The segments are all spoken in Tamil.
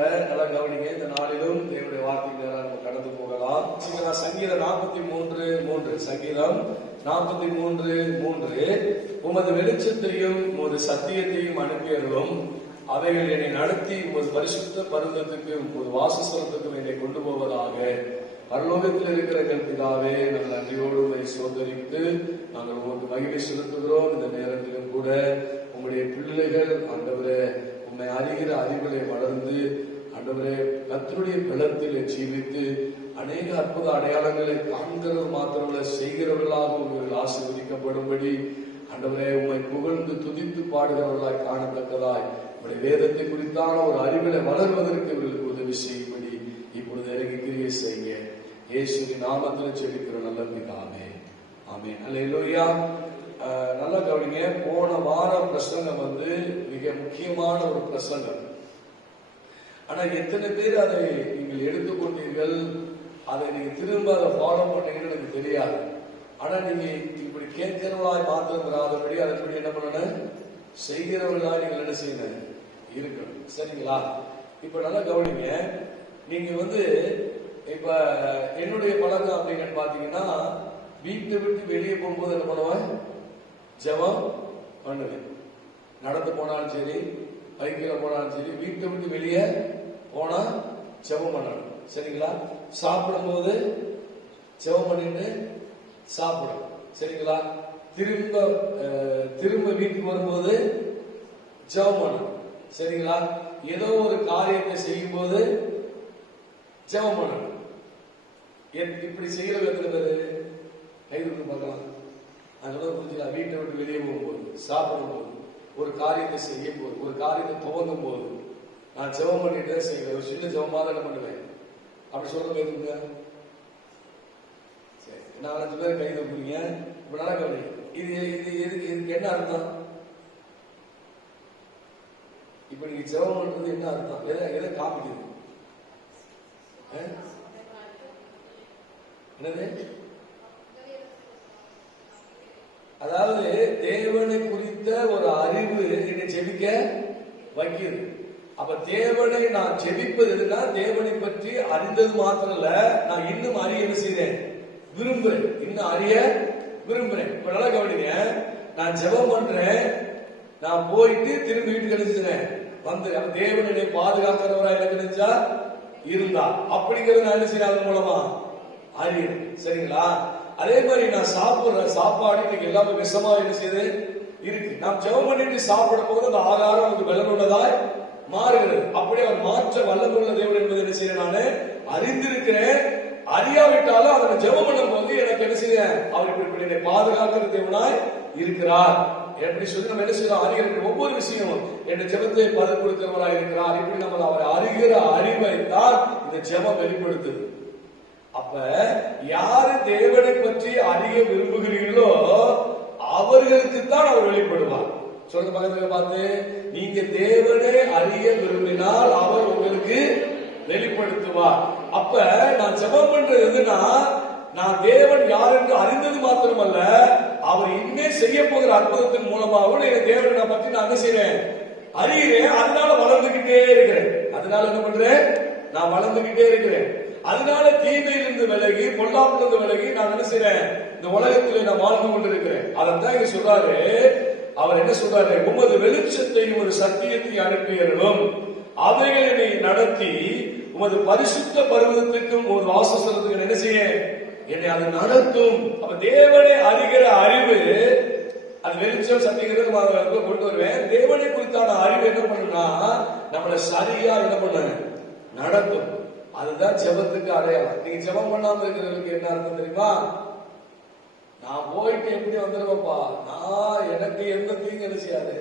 கூட நல்லா கவனிங்க. இந்த நாளிலும் தேவனுடைய வார்த்தைக்கு கடந்து போகலாம். சங்கீதம் 43:3 சங்கீதம் 43:3 உமது வெளிச்சத்தையும் உமது சத்தியத்தையும் அனுப்பியர்களும் அவைகள் என்னை நடத்தி உமது பரிசுத்த பருவத்துக்கு உமது வாசஸ்தலத்துக்கும் என்னை கொண்டு போவதாக. பரலோகத்தில் இருக்கிற எங்கள் பிதாவே, நாங்கள் நன்றியோடு உங்களை சோதரித்து நாங்கள் உங்களுக்கு மகிமை செலுத்துகிறோம். இந்த நேரத்திலும் கூட உங்களுடைய பிள்ளைகள் ஆண்டவரே உண்மை அறிகிற அறிவுகளை வளர்ந்து ஆண்டவரே கர்த்தருடைய பலத்திலே ஜீவித்து அநேக அற்புத அடையாளங்களை காண்கிறது மாத்திரமல்ல செய்கிறவர்களாக உங்கள் ஆசீர்வதிக்கப்படும்படி ஆண்டவரே உண்மை புகழ்ந்து துதித்து பாடுகிறவர்களாய் காணத்தக்கதாய் உங்களுடைய வேதத்தை குறித்தான ஒரு அறிவிலை வளர்வதற்கு இவர்களுக்கு உதவி செய்யும்படி இப்பொழுது இறங்கி கிரியை செய்ய இயேசுவின் நாமத்தில் ஜெபிக்கிற நல்ல பிதாவே, ஆமென். அல்லேலூயா. நல்லா கவனிங்க. போன வார பிரசங்கம் மிக முக்கியமான ஒரு பிரசங்கம். ஆனா எத்தனை பேர் அதை நீங்கள் எடுத்துக்கொண்டீர்கள், அதை நீங்க திரும்ப அதை ஃபாலோ பண்ணீங்கன்னு எனக்கு தெரியாது. ஆனா நீங்க இப்படி கேட்கிறவர்களாய் மாத்திரம் வராதபடி அதன்படி என்ன பண்ணணும், செய்கிறவர்களாய் நீங்கள் என்ன செய்யணும், இருக்கணும். சரிங்களா? இப்ப நல்லா கவனிங்க. நீங்க இப்ப என்னுடைய பழக்கம் அப்படின்னு பாத்தீங்கன்னா, வீட்டை விட்டு வெளியே போகும்போது என்ன பண்ணுவேன், ஜெபம் பண்ணுவேன். நடந்து போனாலும் சரி, பைக்கில் போனாலும் சரி, வீட்டை விட்டு வெளியே போனா ஜெபம் பண்ணணும். சரிங்களா? சாப்பிடும் போது ஜெபம் பண்ணிட்டு சாப்பிடும். சரிங்களா? திரும்ப வீட்டுக்கு வரும்போது ஜெபம் பண்ணணும். சரிங்களா? ஏதோ ஒரு காரியத்தை செய்யும் போது ஜெபம் பண்ணணும். இப்படி செய்யறது எத்தனை பேரு கை விட்டு பார்க்கலாம். அதனால புரிஞ்சுக்கலாம். வீட்டை விட்டு வெளியே போகும்போது, சாப்பிடும் போது, ஒரு காரியத்தை செய்யும் போது, ஒரு காரியத்தை துவங்கும் போது நான் ஜெபம் பண்ணிட்டே செய்வேன். ஒரு சின்ன ஜெபமா தான் பண்ணுவேன். அப்படி சொல்ற பேருங்க. சரி, 4-5 பேர் கை தூக்குறீங்க. இப்ப நல்லா கவனி. இதுக்கு என்ன அர்த்தம்? இப்ப நீங்க ஜெபம் பண்றது என்ன அர்த்தம்? எதை காமிக்குது? என்னது? அதாவது தேவனை குறித்த ஒரு அறிவு என்னை ஜெபிக்க வைக்கிறது. அப்ப தேவனை நான் ஜெபிப்பது எதுனா, தேவனை பற்றி அறிந்தது மாத்திரம் இல்ல, நான் இன்னும் அறிய என்ன செய்றேன், விரும்புறேன். இன்னும் அறிய விரும்புறேன். இப்ப நல்லா கவனிங்க. நான் ஜெபம் பண்றேன், நான் போயிட்டு திரும்பி வீட்டுக்கு அனுப்பிச்சுறேன் அப்ப தேவன் என்னை பாதுகாக்கிறவரா எனக்கு நினைச்சா இருந்தா அப்படிங்கிறது நான் என்ன செய்யறேன், அதன் மூலமா அறியணும். சரிங்களா? அதே மாதிரி நான் சாப்பிடுற சாப்பாடு இன்னைக்கு எல்லாமே விஷமா என்ன செய்யுது இருக்கு. நாம் ஜெபம் பண்ணிட்டு சாப்பிடும் போது அந்த ஆகாரம் நமக்கு பலனுள்ளதாய் மாறுகிறது. அப்படியே அவர் மாற்ற வல்லமுள்ள தேவன் என்பதை என்ன செய்ய நான் அறிந்திருக்கிறேன். அறியாவிட்டாலும் அதை ஜெபம் பண்ணும் போது எனக்கு என்ன செய்ய, அவர் இப்படி என்னை பாதுகாக்கிற தேவனாய் இருக்கிறார் எப்படி சொல்லி நம்ம என்ன செய்யலாம், அறிகிற ஒவ்வொரு விஷயமும் என் ஜெபத்தை பதில் கொடுக்கிறவராய் இருக்கிறார். இப்படி நம்ம அவரை அறிகிற அறிவை தான் இந்த ஜெபம் வெளிப்படுத்துது. அப்ப யாரு தேவனை பற்றி அறிய விரும்புகிறீர்களோ அவர்களுக்கு தான் அவர் வெளிப்படுவார். சொல்ற பக்கத்துல பார்த்து, நீங்க தேவனை அறிய விரும்பினால் அவர் உங்களுக்கு வெளிப்படுத்துவார். அப்ப நான் ஜெபம் பண்றது எதுனா, நான் தேவன் யார் என்று அறிந்தது மாத்திரமல்ல, அவர் இனிமே செய்ய போகிற அற்புதத்தின் மூலமாகவும் என் தேவனை பற்றி நான் என்ன செய்றேன், அறிகிறேன். அதனால வளர்ந்துகிட்டே இருக்கிறேன். அதனால என்ன பண்றேன், நான் வளர்ந்துகிட்டே இருக்கிறேன். அதனால தீமையிலிருந்து விலகி, பொல்லாப்பிலிருந்து விலகி நான் என்ன செய்றேன், இந்த உலகத்திலே நான் வாழ்ந்து கொண்டிருக்கிறேன். அதான் இங்க சொல்றாரு. அவர் என்ன சொல்றாரு, உமது வெளிச்சத்தையும் ஒரு சத்தியத்தை அனுப்பியர்களும் அவைகளை நடத்தி உமது பரிசுத்த பருவத்துக்கும் ஒரு வாசஸ்தலத்துக்கு என்ன செய்ய, என்னை அது நடத்தும். அப்ப தேவனை அறிகிற அறிவு, அது வெளிச்சம் சத்தியங்கிறது கொண்டு வருவேன். தேவனை குறித்தான அறிவு என்ன பண்ணுனா, நம்மளை சரியா என்ன பண்ண நடத்தும். அதுதான் ஜெபத்துக்கு அடையாளம். நீங்க ஜெபம் பண்ணாம இருக்கிறவங்களுக்கு என்ன அர்த்தம் தெரியுமா, நான் போயிட்டு எப்படி வந்துருவேன்ப்பா, நான் எனக்கு எந்த தீங்கு என்ன செய்யாது.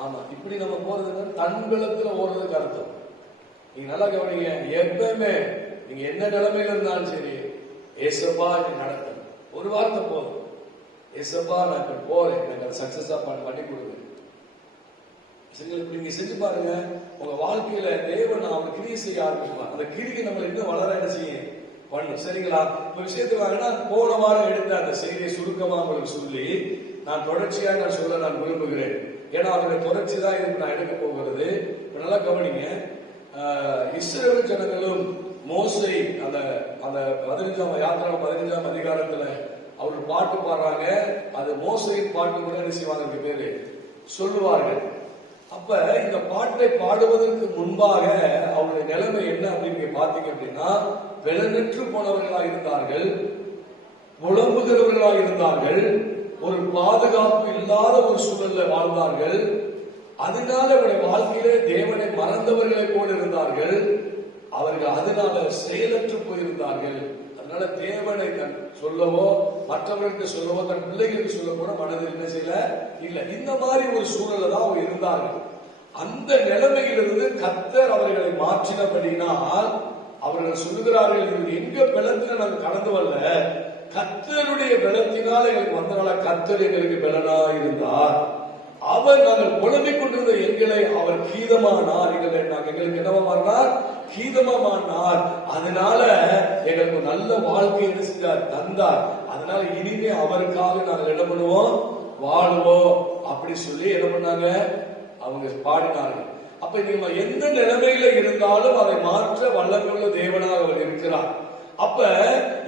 ஆமா, இப்படி நம்ம போறது தன்பலத்துல ஓடுறதுக்கு அர்த்தம். நீங்க நல்லா கவனிங்க. எப்பவுமே நீங்க என்ன நிலைமையில இருந்தாலும் சரி, ஏசப்பா நடக்கும். ஒரு வார்த்தை போதும், ஏசப்பா நான் போறேன், எனக்கு சக்சஸா பண்ணி கொடுங்க. நீங்க செஞ்சு பாருங்க, உங்க வாழ்க்கையில தேவன் அவர் கிரியை செய்ய ஆரம்பிக்கலாம். அந்த கிரியை நம்ம இன்னும் வளர என்ன செய்யும் பண்ணும். சரிங்களா? இப்ப விஷயத்துக்கு வாங்கினா, போன வாரம் எடுத்த அந்த செய்தியை சுருக்கமா உங்களுக்கு சொல்லி நான் தொடர்ச்சியா நான் சொல்ல நான் விரும்புகிறேன். ஏன்னா அதோட தொடர்ச்சி தான் இதுக்கு நான் எடுக்க போகிறது. நல்லா கவனிங்க. இஸ்ரவேல் ஜனங்களும் மோசே அந்த அந்த 15ஆம் அதிகாரத்துல அவர் பாட்டு பாடுறாங்க. அது மோசையின் பாட்டு கூட என்ன செய்வாங்க பேரு சொல்லுவார்கள். அப்ப இந்த பாட்டை பாடுவதற்கு முன்பாக அவருடைய நிலைமை என்ன அப்படின்னு பாத்தீங்க அப்படின்னா, வெளநற்று போனவர்களாக இருந்தார்கள், புலம்புகிறவர்களாக இருந்தார்கள், ஒரு பாதுகாப்பு இல்லாத ஒரு சூழல்ல வாழ்ந்தார்கள். அதனால அவருடைய வாழ்க்கையிலே தேவனை மறந்தவர்களை போல இருந்தார்கள். அவர்கள் அதனால செயலற்று போயிருந்தார்கள். அதனால தேவனை தன் சொல்லவோ மற்றவர்களுக்கு சொல்லவோ தன் பிள்ளைகளுக்கு சொல்ல கூட மனதில் என்ன செய்யல இல்ல. இந்த மாதிரி ஒரு சூழல்ல தான் அவங்க இருந்தார்கள். அந்த நிலைமையிலிருந்து கர்த்தர் அவர்களை மாற்றினபடினால் அவர்கள் சொல்லுகிறார்கள், இது எங்க பலத்தில நாங்கள் கடந்து வரல, கர்த்தருடைய பலத்தினால் எங்களுக்கு வந்தனால கர்த்தர் எங்களுக்கு பலனா இருந்தார். அவர் நாங்கள் புலம்பிக் கொண்டிருந்த எங்களை அவர் கீதமானார். எங்களுக்கு என்னவா மாறினார்? கீதமா மாறினார். அதனால எங்களுக்கு நல்ல வாழ்க்கை என்ன செஞ்சார்? தந்தார். அதனால இனிமே அவருக்காக நாங்கள் என்ன பண்ணுவோம்? வாழுவோம் அப்படி சொல்லி என்ன பண்ணாங்க? அவங்க பாடினார்கள். அப்ப நீங்க எந்த நிலைமையில இருந்தாலும் அதை மாற்ற வல்லமையுள்ள தேவனாக அவர் இருக்கிறார். அப்ப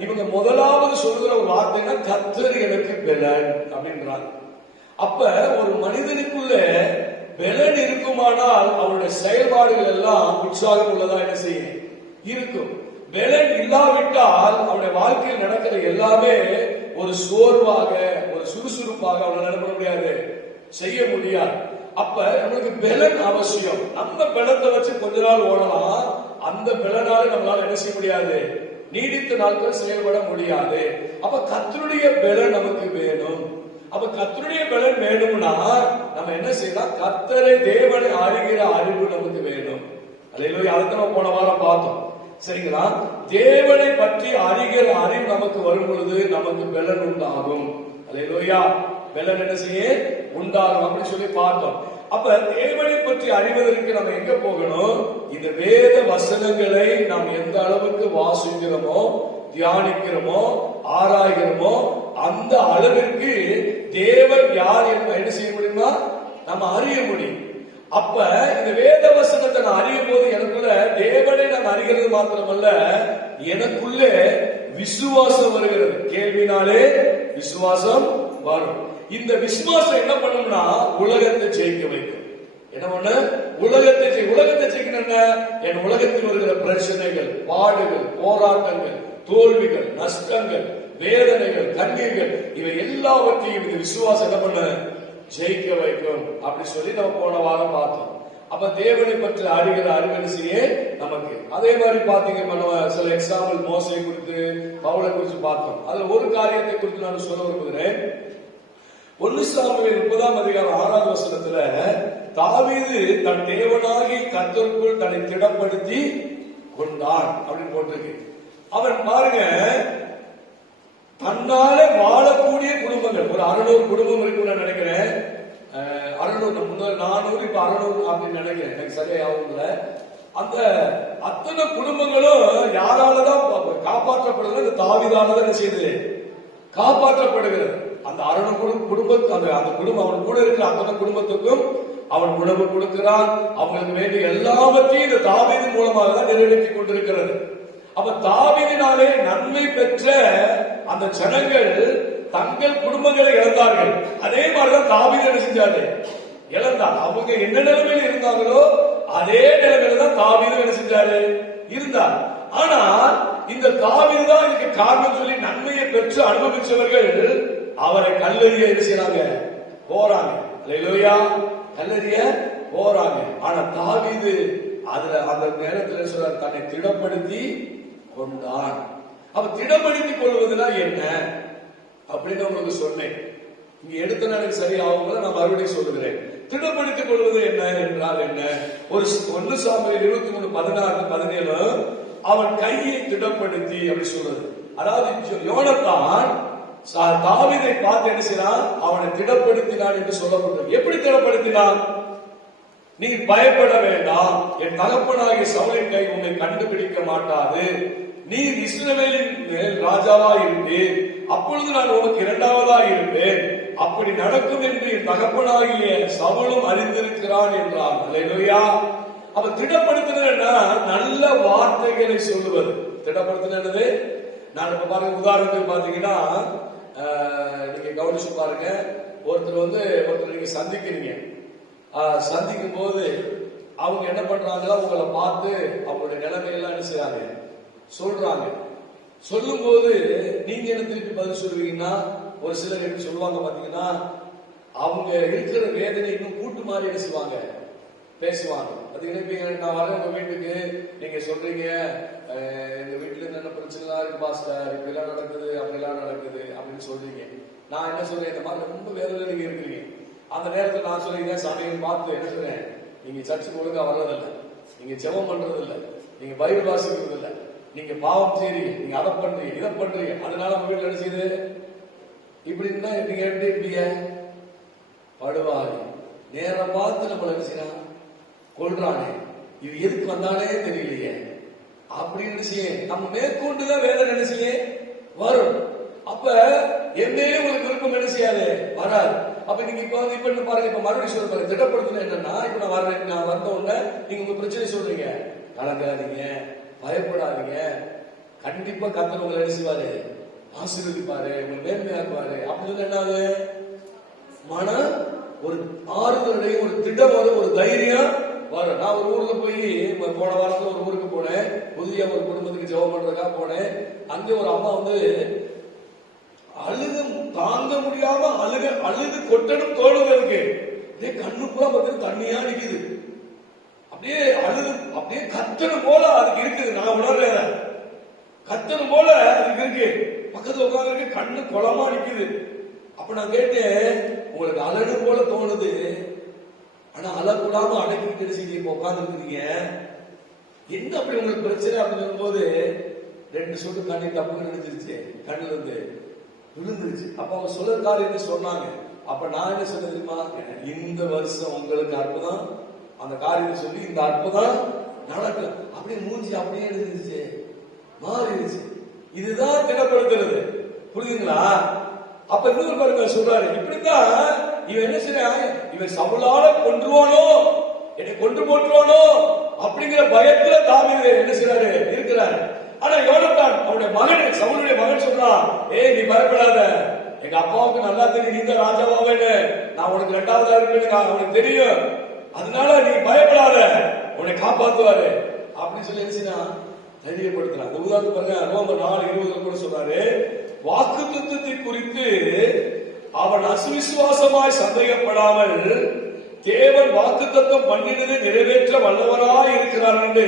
இவங்க முதலாவது சொல்கிற ஒரு வார்த்தைனா, கர்த்தர் எனக்கு பெலன் அப்படின்றாங்க. அப்ப ஒரு மனிதனுக்குள்ள பெலன் இருக்குமானால் அவருடைய செயல்பாடுகள் எல்லாம் உற்சாகம் உள்ளதா என்ன செய்யும் இருக்கும். பெலன் இல்லாவிட்டால் அவருடைய வாழ்க்கையில் நடக்கிற எல்லாமே ஒரு சோர்வாக, ஒரு சுறுசுறுப்பாக அவனை நடக்க முடியாது, செய்ய முடியாது. அப்ப நம்மளுக்கு பெலன் அவசியம். நம்ம பெலத்தை வச்சு கொஞ்ச நாள் ஓடலாம், அந்த பெலனால நம்மளால என்ன செய்ய முடியாது, நீடித்த நாட்கள் செயல்பட முடியாது. அப்ப கர்த்தருடைய பெலன் நமக்கு வேணும். அப்ப கர்த்தருடைய பலன் வேணும்னா நம்ம என்ன செய்யலாம்? கர்த்தரை தேவனை அறிகிற அறிவு நமக்கு வேணும். அல்லேலூயா. அதை நம்ம போன வாரம் பார்த்தோம். சரிங்களா? தேவனை பற்றி அறிகிற அறிவு நமக்கு வரும் பொழுது நமக்கு பலன் உண்டாகும். அல்லேலூயா. பலன் என்ன செய்ய உண்டாகும் அப்படி சொல்லி பார்த்தோம். அப்ப தேவனை பற்றி அறிவதற்கு நம்ம எங்க போகணும்? இந்த வேத வசனங்களை நாம் எந்த அளவுக்கு வாசிக்கிறோமோ, தியானிக்கிறோமோ, ஆராய்கிறோமோ, அந்த அளவிற்கு தேவன் யார் என்பதை என்ன செய்ய முடியுமா? நம்ம அறிய முடியும். அப்ப இந்த வேத வசனத்தை நான் அறியும் போது எனக்குள்ள தேவனை நான் அறிகிறது மாத்திரமல்ல, எனக்குள்ளே விசுவாசம் வருகிறது. கேள்வினாலே விசுவாசம் வரும். இந்த விசுவாசம் என்ன பண்ணும்னா உலகத்தை ஜெயிக்க வைக்கும். என்ன பண்ண? உலகத்தை ஜெயிக்கணும். என்ன? என் உலகத்தில் வருகிற பிரச்சனைகள், பாடுகள், போராட்டங்கள், தோல்விகள், நஷ்டங்கள், வேதனைகள், கண்ணீர்கள், இவை எல்லாவற்றையும் இந்த விசுவாசம் என்ன பண்ண ஜெயிக்க வைக்கும் அப்படி சொல்லி நம்ம போன வாரம் பார்த்தோம். அப்ப தேவனை பற்றி அறிகிற அறிவரிசையே நமக்கு. அதே மாதிரி பாத்தீங்கன்னா சில எக்ஸாம்பிள் மோசை குறித்து, பவுலை குறித்து பார்த்தோம். அதுல ஒரு காரியத்தை குறித்து நான் சொல்ல விரும்புகிறேன். 1 சாமுவேல் 30ஆம் அதிகாரம் 6வது வசனத்துல தாவீது தன் தேவனாகி கர்த்தருக்குள் தன்னை திடப்படுத்தி கொண்டான் அப்படின்னு போட்டிருக்கு. அவன் பாருங்க, தன்னால வாழக்கூடிய குடும்பங்கள் ஒரு 600 குடும்பம் இருக்குன்னு நினைக்கிறேன். 600 முதல் 400 இப்ப 600 அப்படின்னு நினைக்கிறேன், எனக்கு சரியாகல. அந்த அத்தனை குடும்பங்களும் யாராலதான் காப்பாற்றப்படுகிறது? அந்த தாவீதாலதான் என்ன செய்யுது? காப்பாற்றப்படுகிறது. அந்த 600 குடும்பம், அந்த குடும்பம் அவன் கூட இருக்கிற அத்தனை குடும்பத்துக்கும் அவன் உணவு கொடுக்கிறான். அவங்களுக்கு வேண்டிய எல்லாவற்றையும் இந்த தாவீது மூலமாக தான் நிறைவேற்றி கொண்டிருக்கிறது. அப்ப தாவீதினாலே நன்மை பெற்ற அந்த ஜனங்கள் தங்கள் குடும்பங்களை இழந்தார்கள். அதே மாதிரிதான் தாவீது என்ன செஞ்சாரு? இழந்தார். அவங்க என்ன நிலைமையில இருந்தாங்களோ அதே நிலைமையில தான் தாவீது என்ன செஞ்சாரு? இருந்தார். ஆனா இந்த தாவீது தான் இதுக்கு காரணம் சொல்லி நன்மையை பெற்று அனுபவிச்சவர்கள் அவரை கல்லெறிய என்ன செய்யறாங்க? போறாங்க. அல்லேலூயா. கல்லெறிய போறாங்க. ஆனா தாவீது அதுல அந்த நேரத்தில் சொல்றார், தன்னை திடப்படுத்தி கொண்டான். அப்ப திடப்படுத்திக் கொள்வதுனா என்ன அப்படின்னு உங்களுக்கு சொன்னேன். இங்க எடுத்த எனக்கு சரியாகும், நான் மறுபடியும் சொல்லுகிறேன். திடப்படுத்திக் கொள்வது என்ன என்றால் என்ன? ஒரு 1 சாமுவேல் 23:16-17 அவன் கையை திடப்படுத்தி அப்படி சொல்றது. அதாவது யோனத்தான் தாவீதை பார்த்து என்ன செய்யறான், அவனை திடப்படுத்தினான் என்று சொல்லப்பட்டது. எப்படி திடப்படுத்தினான்? நீ பயப்பட வேண்டாம், என் தகப்பனாகிய சவுலின் கை உன்னை கண்டுபிடிக்க மாட்டாது, நீ இஸ்ரவேலின் மேல் ராஜாவா இருப்பேன், அப்பொழுது நான் உனக்கு இரண்டாவதா இருப்பேன், அப்படி நடக்கும் என்று என் தகப்பனாகிய சவுலும் அறிந்திருக்கிறான் என்றார். அல்லேலூயா. அப்ப திடப்படுத்தினா நல்ல வார்த்தைகளை சொல்லுவது. திடப்படுத்தினது நான் இப்ப பாருங்க, உதாரணத்துக்கு பாத்தீங்கன்னா நீங்க கவனிச்சு பாருங்க, ஒருத்தர் நீங்க சந்திக்கிறீங்க, சந்திக்கும் போது அவங்க என்ன பண்றாங்களா, உங்களை பார்த்து அவங்களுடைய நிலைமையெல்லாம் என்ன செய்யறாங்க, சொல்றாங்க. சொல்லும் போது நீங்க என்ன திருப்பி பதில் சொல்லுவீங்கன்னா, ஒரு சிலர் என்ன சொல்லுவாங்க பாத்தீங்கன்னா, அவங்க இருக்கிற வேதனை இன்னும் கூட்டு மாதிரி என்ன செய்வாங்க, பேசுவாங்க. அது நினைப்பீங்க, நான் வரேன் உங்க வீட்டுக்கு, நீங்க சொல்றீங்க எங்க வீட்டுல என்னென்ன பிரச்சனை இருக்கு பாஸ்டர், இப்படி எல்லாம் நடக்குது அப்படிலாம் நடக்குது அப்படின்னு சொல்றீங்க. நான் என்ன சொல்றேன், இந்த மாதிரி ரொம்ப வேதனை நீங்க இருக்கிறீங்க. அந்த நேரத்தில் நான் சொல்றீங்க, சாமியை பார்த்து என்ன சொல்றேன், நீங்க சர்ச்சுக்கு ஒழுங்கா வர்றதில்லை, நீங்க ஜெபம் பண்றது இல்லை, நீங்க பைபிள் வாசிக்கிறது இல்லை, நீங்க பாவம் செய்றீங்க, நீங்க அதை பண்றீங்க இதை பண்றீங்க, அதனால உங்க வீட்டுல என்ன செய்யுது இப்படின்னா நீங்க எப்படி இருப்பீங்க, படுவாரு. நேரம் பார்த்து நம்மள என்ன செய்யலாம், கொள்றானே, இது எதுக்கு வந்தானே தெரியலையே அப்படின்னு செய்ய நம்ம மேற்கொண்டுதான் வேதனை என்ன செய்ய வரும். அப்ப என்னையே உங்களுக்கு விருப்பம் என்ன செய்யாது, வராது. அப்ப நீங்க இப்ப என்ன பாருங்க, இப்ப மறுபடியும் சொல்ற திட்டப்படுத்தணும் என்னன்னா, இப்ப நான் வந்த உடனே நீங்க உங்க பிரச்சனை சொல்றீங்க, கலங்காதீங்க, பயப்படாதீங்க, கண்டிப்பா கர்த்தர் உங்களை என்ன செய்வாரு, ஆசீர்வதிப்பாரு, உங்களை மேன்மையாக்குவாரு. அப்படி என்னாவது மன ஒரு ஆறுதலுடைய ஒரு திட்டம் வரும், ஒரு தைரியம் வரும். நான் ஒரு ஊர்ல போய் போன வாரத்துல ஒரு ஊருக்கு போனேன், புதிய ஒரு குடும்பத்துக்கு ஜெபம் பண்றதுக்காக போனேன். அங்க ஒரு அம்மா அழுது தாங்க முடியாம அழுது கொட்டணும் தோணுது இருக்கு, அப்படியே கண்ணு பூரா பார்த்து தண்ணியா நிக்குது, அப்படியே அழுது அப்படியே கத்தணும் போல அதுக்கு இருக்குது. நான் உணர்றேன், கத்தணும் போல அதுக்கு இருக்கு, பக்கத்துல உட்கார்ந்து கண்ணு குளமா நிக்குது. அப்ப நான் கேட்டேன், உங்களுக்கு அழகு போல தோணுது, ஆனா அழக்கூடாம அடக்கிட்டு இப்ப உட்கார்ந்து இருக்கிறீங்க, என்ன அப்படி உங்களுக்கு பிரச்சனை அப்படின்னு சொல்லும்போது 2 சொட்டு தண்ணி தப்புன்னு நினைச்சிருச்சு, கண்ணுல இருந்து விழுந்துருச்சு. அப்ப அவங்க சொல்ற காரியத்தை சொன்னாங்க. அப்ப நான் என்ன சொன்ன தெரியுமா, இந்த வருஷம் உங்களுக்கு அற்புதம், அந்த காரியத்தை சொல்லி இந்த அற்புதம் நடக்கும். அப்படியே மூஞ்சி அப்படியே இருந்துச்சு, மாறிடுச்சு. இதுதான் திடப்படுத்துறது, புரியுதுங்களா? அப்ப இன்னொரு பாருங்க சொல்றாரு, இப்படித்தான் இவன் என்ன செய்ய, இவன் சவுலால கொன்றுவானோ, என்னை கொன்று போட்டுருவானோ அப்படிங்கிற பயத்துல தாவீது என்ன செய்யறாரு, இருக்கிறாரு. ஆனா யோனத்தான் அவனுடைய மகன், சவுலுடைய மகன் சொல்றான், ஏய் நீ பயப்படாத, எங்க அப்பாவுக்கு நல்லா தெரியும் நீ தான் ராஜாவாவேன்னு, நான் உனக்கு 2வதா இருக்குன்னு அவனுக்கு தெரியும், அதனால நீ பயப்படாத, உன்னை காப்பாத்துவாரு அப்படின்னு சொல்லி என்ன தைரியப்படுத்துறான். அந்த உதாரணம் பாருங்க, ரோமர் 4:20 கூட சொல்றாரு, வாக்குத்தத்தத்தை குறித்து அவன் அசுவிசுவாசமாய் சந்தேகப்படாமல் தேவன் வாக்குத்தத்தம் பண்ணினதை நிறைவேற்ற வல்லவராய் இருக்கிறார் என்று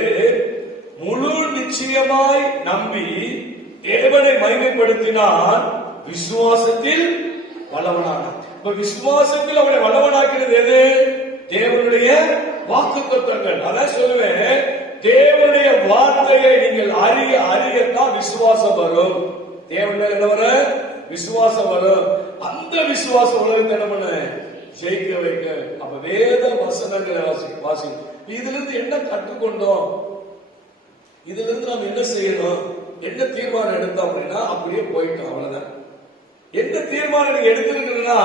முழு நிச்சயமாய் நம்பி தேவனை மகிமைப்படுத்தினான், விசுவாசத்தில் வல்லவனானான். இப்ப விசுவாசத்தில் அவனை வல்லவனாக்கிறது எது, தேவனுடைய வாக்குத்தத்தங்கள். அதான் சொல்லுவேன், தேவனுடைய வார்த்தையை நீங்கள் அறிய அறியத்தான் விசுவாசம் வரும். தேவனுடைய என்ன வர விசுவாசம் வரும். அந்த விசுவாசம் உலகத்தை என்ன பண்ண ஜெயிக்க வைக்க. அப்ப வேத வசனங்களை வாசி. இதுல இருந்து என்ன கற்றுக்கொண்டோம், இதுல இருந்து நாம் என்ன செய்யணும், என்ன தீர்மானம் எடுத்தோம் அப்படின்னா அப்படியே போயிட்டோம், அவ்வளவுதான். என்ன தீர்மானம் நீங்க எடுத்திருக்கீங்கன்னா,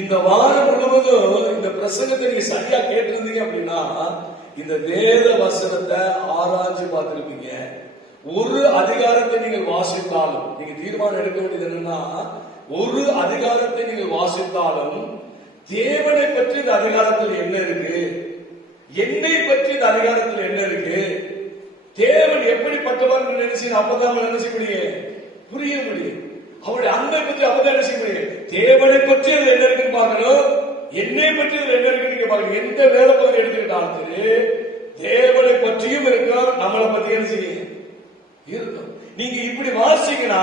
இந்த வாரம் முழுவதும் இந்த பிரசங்கத்தை நீங்க சரியா கேட்டிருந்தீங்க அப்படின்னா இந்த வேத வசனத்தை ஆராய்ச்சி பார்த்திருப்பீங்க. ஒரு அதிகாரத்தை நீங்கள் வாசித்தாலும், நீங்க தீர்மானம் எடுக்க வேண்டியது என்னன்னா, ஒரு அதிகாரத்தை நீங்கள் வாசித்தாலும் தேவனை பற்றி இந்த அதிகாரத்தில் என்ன இருக்கு, என்னை பற்றி இந்த அதிகாரத்தில் என்ன இருக்கு, தேவன் எப்படிப்பட்டவர் நினைச்சு அப்பதான் நினைச்ச முடியும், புரிய முடியும். அவருடைய அன்பை பற்றி அப்பதான் நினைச்ச முடியும். தேவனை பற்றி அது என்ன இருக்குன்னு பார்க்கணும், என்னை பற்றி அது என்ன இருக்குன்னு நீங்க பாருங்க. எந்த வேத பகுதி எடுத்துக்கிட்டாலும் சரி, தேவனை பற்றியும் இருக்கும், நம்மளை பத்தி என்ன செய்யும் இருக்கும். நீங்க இப்படி வாசிங்கன்னா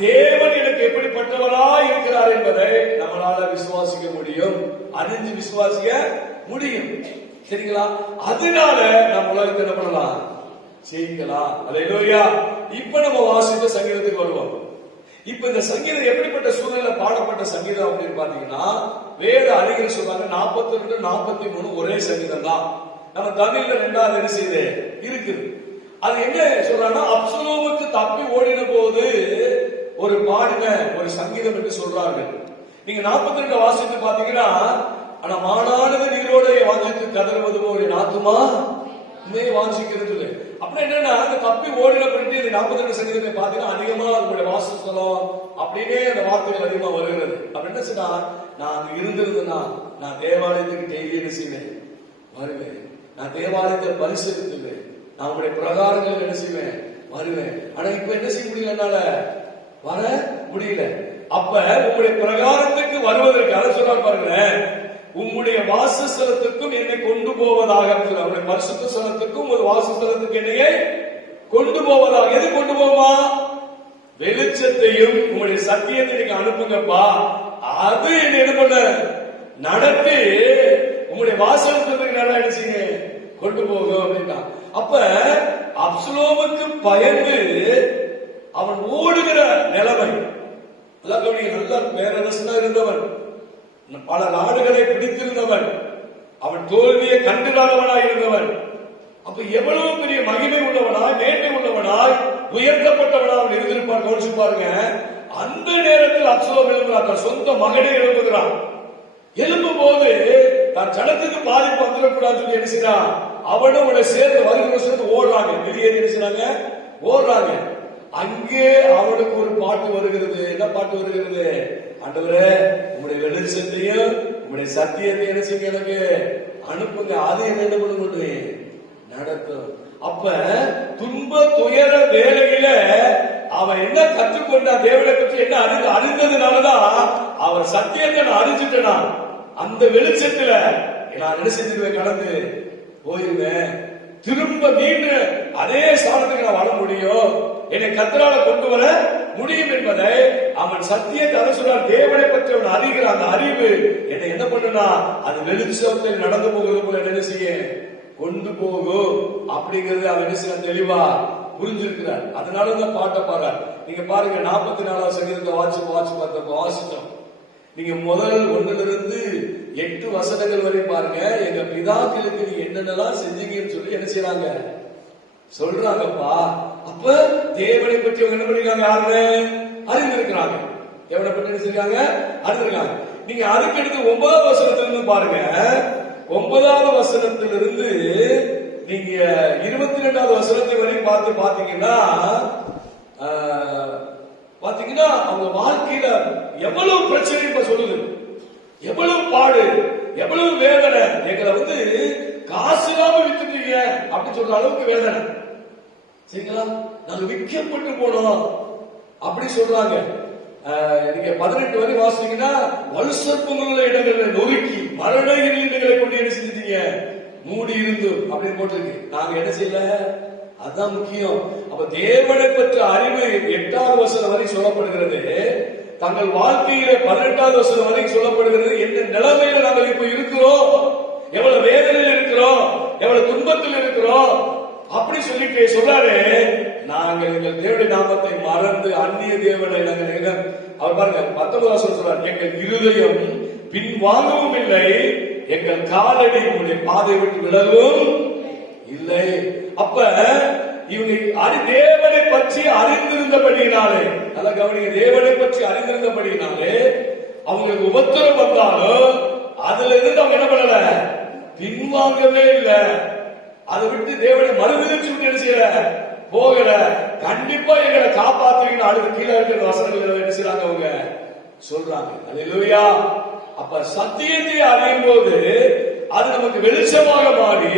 தேவன் எனக்கு எப்படிப்பட்டவரா இருக்கிறார் என்பதை நம்மளால விசுவாசிக்க முடியும், அறிஞ்சு விசுவாசிக்க முடியும். சரிங்களா? அதனால நம்ம உலகத்தை என்ன பண்ணலாம், ஜெயிக்கலாம். அல்லேலூயா. இப்ப நம்ம வாசித்த சங்கீதத்துக்கு வருவோம். இப்ப இந்த சங்கீதம் எப்படிப்பட்ட சூழ்நிலை பாடப்பட்ட சங்கீதம் அப்படின்னு பாத்தீங்கன்னா, வேத அறிஞர் சொல்றாங்க 42 43 ஒரே சங்கீதம் தான். நம்ம தமிழ்ல ரெண்டாவது என்ன செய்யுது இருக்குது. அது என்ன சொல்றாங்கன்னா, அப்சலோமுக்கு தப்பி ஓடின போது ஒரு பாடின ஒரு சங்கீதம் என்று சொல்றார்கள். நீங்க 42 வாசித்து பாத்தீங்கன்னா, ஆனா மானானது நீரோட வாஞ்சித்து கதறுவது போல ஆத்துமா வாஞ்சிக்கிறது. அப்படி என்னன்னா, அந்த தப்பி ஓடின பிறகு இந்த 42 சங்கீதத்தை பாத்தீங்கன்னா அதிகமா உங்களுடைய வாசஸ்தலம் அப்படின்னே அந்த வார்த்தைகள் அதிகமா வருகிறது. அப்படி என்ன சொன்னா, நான் அங்க இருந்திருந்தேன்னா நான் தேவாலயத்துக்கு டெய்லி என்ன செய்வேன், வருவேன். நான் தேவாலயத்தை பரிசீலித்துவேன். நான் உங்களுடைய பிரகாரங்கள் என்ன செய்வேன், வருவேன். ஆனா இப்ப என்ன செய்ய முடியல, என்னால வர முடியல. அப்ப உங்களுடைய பிரகாரத்துக்கு வருவதற்கு அதை சொல்றாரு பாருங்க, உங்களுடைய வாசஸ்தலத்துக்கும் என்னை கொண்டு போவதாக. அவருடைய பரிசுத்த ஸ்தலத்துக்கும் ஒரு வாசஸ்தலத்துக்கு என்னையே கொண்டு போவதாக. எது கொண்டு போவா? வெளிச்சத்தையும் உங்களுடைய சத்தியத்தை நீங்க அனுப்புங்கப்பா. அது என்ன பண்ண நடத்தி உங்களுடைய வாசஸ்தலத்துக்கு நல்லா நினைச்சீங்க கொண்டு போகும் அப்படின்னா. அப்ப அப்சலோமுக்கு பயந்து அவன் ஓடுகிற நிலைமை. நல்ல பேரரசனா இருந்தவன், பல நாடுகளை பிடித்திருந்தவன், அவன் தோல்வியை கண்டுகாதவனாய் இருந்தவன். அப்ப எவ்வளவு பெரிய மகிமை உள்ளவனாய், மேன்மை உள்ளவனாய், உயர்த்தப்பட்டவனாய் அவன் இருந்திருப்பான். கவனிச்சு பாருங்க. அந்த நேரத்தில் அப்சலோம் எழுப்புகிறான், தன் சொந்த மகனே எழுப்புகிறான். எழுப்பும் போது தான் ஜனத்துக்கு பாதிப்பு வந்துடக்கூடாது சொல்லி என்ன செய்யறான், அவனும் அவனை சேர்ந்து வருகிற சேர்ந்து ஓடுறாங்க. வெளியேறி என்ன செய்யறாங்க, ஓடுறாங்க. அங்கே அவனுக்கு ஒரு பாட்டு வருகிறது. என்ன பாட்டு வருகிறது? ஆண்டவரே, உங்களுடைய வெளிச்சத்தையும் உங்களுடைய சத்தியத்தையும் என்ன செய்ய எனக்கு அனுப்புங்க. அது என்ன பண்ணுங்க நடத்தும். அப்ப துன்ப துயர வேலையில அவன் என்ன கற்றுக்கொண்டான், தேவனை பற்றி என்ன அறிந்ததுனாலதான் அவர் சத்தியத்தை நான் அறிஞ்சிட்டேனா, அந்த வெளிச்சத்துல நான் என்ன செஞ்சிருவேன், கடந்து போயிருவேன். திரும்ப மீண்டும் அதே ஸ்தானத்துக்கு நான் வர முடியும், என்னை கர்த்தரால கொண்டு வர முடியும் என்பதை அவன் சத்தியத்தை சொல்றார். தேவனை பற்றி அவன் அறிகிற அந்த அறிவு என்னை என்ன பண்ணுனா, அது வெளிச்சத்தில் நடந்து போகிறது போல என்ன செய்ய கொண்டு போகும் அப்படிங்கிறது அவன் என்ன செய்ய தெளிவா புரிஞ்சிருக்கிறார். அதனால இந்த பாட்டை பாடுறார். நீங்க பாருங்க, 44வது சங்கீதத்தை வாசிச்சோம். நீங்க முதல் 1 to 8 வசனங்கள் வரை பாருங்க. எங்க பிதாக்களுக்கு நீங்க என்னென்னலாம் செஞ்சீங்கன்னு சொல்லி என்ன செய்யறாங்க, சொல்றாங்கப்பா. அப்ப தேவனை பற்றி அவங்க என்ன பண்ணிருக்காங்க, யாருன்னு அறிந்திருக்கிறாங்க. தேவனை பற்றி என்ன செஞ்சாங்க, அறிந்திருக்காங்க. நீங்க அதுக்கு எடுத்து 9வது வசனத்திலிருந்து பாருங்க. 9வது வசனத்திலிருந்து நீங்க 22வது வசனத்தை வரைக்கும் பாத்தீங்கன்னா அவங்க வாழ்க்கையில எவ்வளவு பிரச்சனை இப்ப சொல்லுது, எவ்வளவு பாடு, எவ்வளவு வேதனை. எங்களை காசு இல்லாம வித்துட்டீங்க அப்படி சொல்ற அளவுக்கு வேதனை. சரிங்களா, நாங்க விற்கப்பட்டு போனோம் அப்படி சொல்றாங்க. நீங்க 18 வரை வாசிச்சீங்கன்னா, வலுசற்புள்ள இடங்களை நொறுக்கி மரண இடங்களை கொண்டு என்ன செஞ்சிட்டீங்க, மூடி இருந்து அப்படின்னு போட்டிருக்கு. நாங்க என்ன செய்யல, அதுதான் முக்கியம். அப்ப தேவனை பற்ற அறிவு 8வது வசனம் வரை சொல்லப்படுகிறது. தங்கள் வாழ்க்கையில 18வது வசனம் வரை சொல்லப்படுகிறது. என்ன நிலைமையில நாங்கள் இப்ப இருக்கிறோம், எவ்வளவு வேதனையில் இருக்கிறோம், எவ்வளவு துன்பத்தில் இருக்கிறோம் அப்படி சொல்லிட்டு சொல்றாரு. நாங்கள் எங்கள் தேவனுடைய நாமத்தை மறந்து அந்நிய தேவனை நாங்கள் அவர் பாருங்க 19வது வசனம் சொல்றாரு, எங்கள் இருதயம் பின் வாங்கவும் இல்லை, எங்கள் காலடி உங்களுடைய பாதை விட்டு விலகவும் இல்லை. அப்ப இவங்க தேவனை பற்றி அறிந்திருந்தபடியினாலே, நல்ல கவனிங்க, தேவனை பற்றி அறிந்திருந்தபடியினாலே அவங்களுக்கு உபத்திரம் வந்தாலும் அதுல இருந்து அவங்க என்ன பண்ணல, பின்வாங்கவே இல்லை. அதை விட்டு தேவனை மறுவிதிச்சு விட்டு என்ன செய்யல, போகல. கண்டிப்பா எங்களை காப்பாத்துவீங்க அடுத்து கீழே இருக்கிற வசனங்கள் என்ன செய்யறாங்க, அவங்க சொல்றாங்க. அல்லேலூயா. அப்ப சத்தியத்தை அறியும் போது அது நமக்கு வெளிச்சமாக மாறி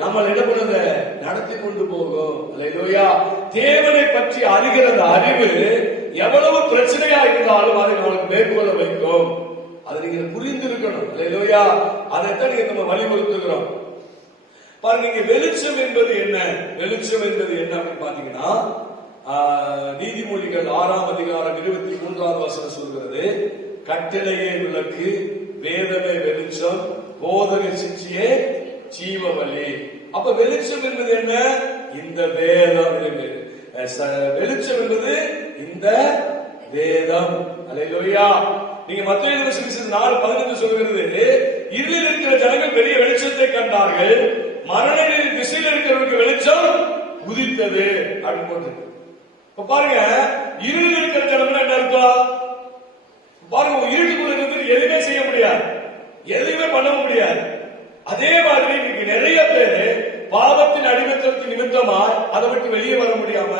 நம்ம என்ன பண்ணுது, நடத்தி கொண்டு போகும். அல்லேலூயா. தேவனை பற்றி அறிகிற அந்த அறிவு எவ்வளவு பிரச்சனையா இருந்தாலும் அதை நம்மளுக்கு மேற்கொள்ள வைக்கும். அதை நீங்க புரிந்திருக்கணும். அல்லேலூயா. அதைத்தான் நீங்க நம்ம வலியுறுத்துகிறோம். பாருங்க, வெளிச்சம் என்பது என்ன, வெளிச்சம் என்பது என்ன அப்படின்னு பாத்தீங்கன்னா, நீதிமொழிகள் 6ஆம் அதிகாரம் 23வது வசனம் சொல்கிறது, கட்டளையே விளக்கு, வேதமே வெளிச்சம், போதக சிக்ஷையே ஜீவவழி. அப்ப வெளிச்சம் என்பது என்ன, இந்த வேதம். வெளிச்சம் என்பது இந்த வேதம். அல்லேலூயா. நீங்க மத்தேயு சுவிசேஷம் 4:15 சொல்கிறது, இருளில் இருக்கிற ஜனங்கள் பெரிய வெளிச்சத்தை கண்டார்கள், மரண திசையில் இருக்கிறவருக்கு வெளிச்சம் உதித்தது அப்படின்னு போட்டு. இப்ப பாருங்க, இருளில் இருக்கிற ஜனங்கள் என்ன அர்த்தம்? பாருங்க, இருட்டுக்குள்ள இருந்து எதுவுமே செய்ய முடியாது, எதுவுமே பண்ண முடியாது. அதே மாதிரி இன்னைக்கு நிறைய பேரு பாவத்தின் அடிமைத்தனத்தின் நிமித்தமா அதை விட்டு வெளியே வர முடியாம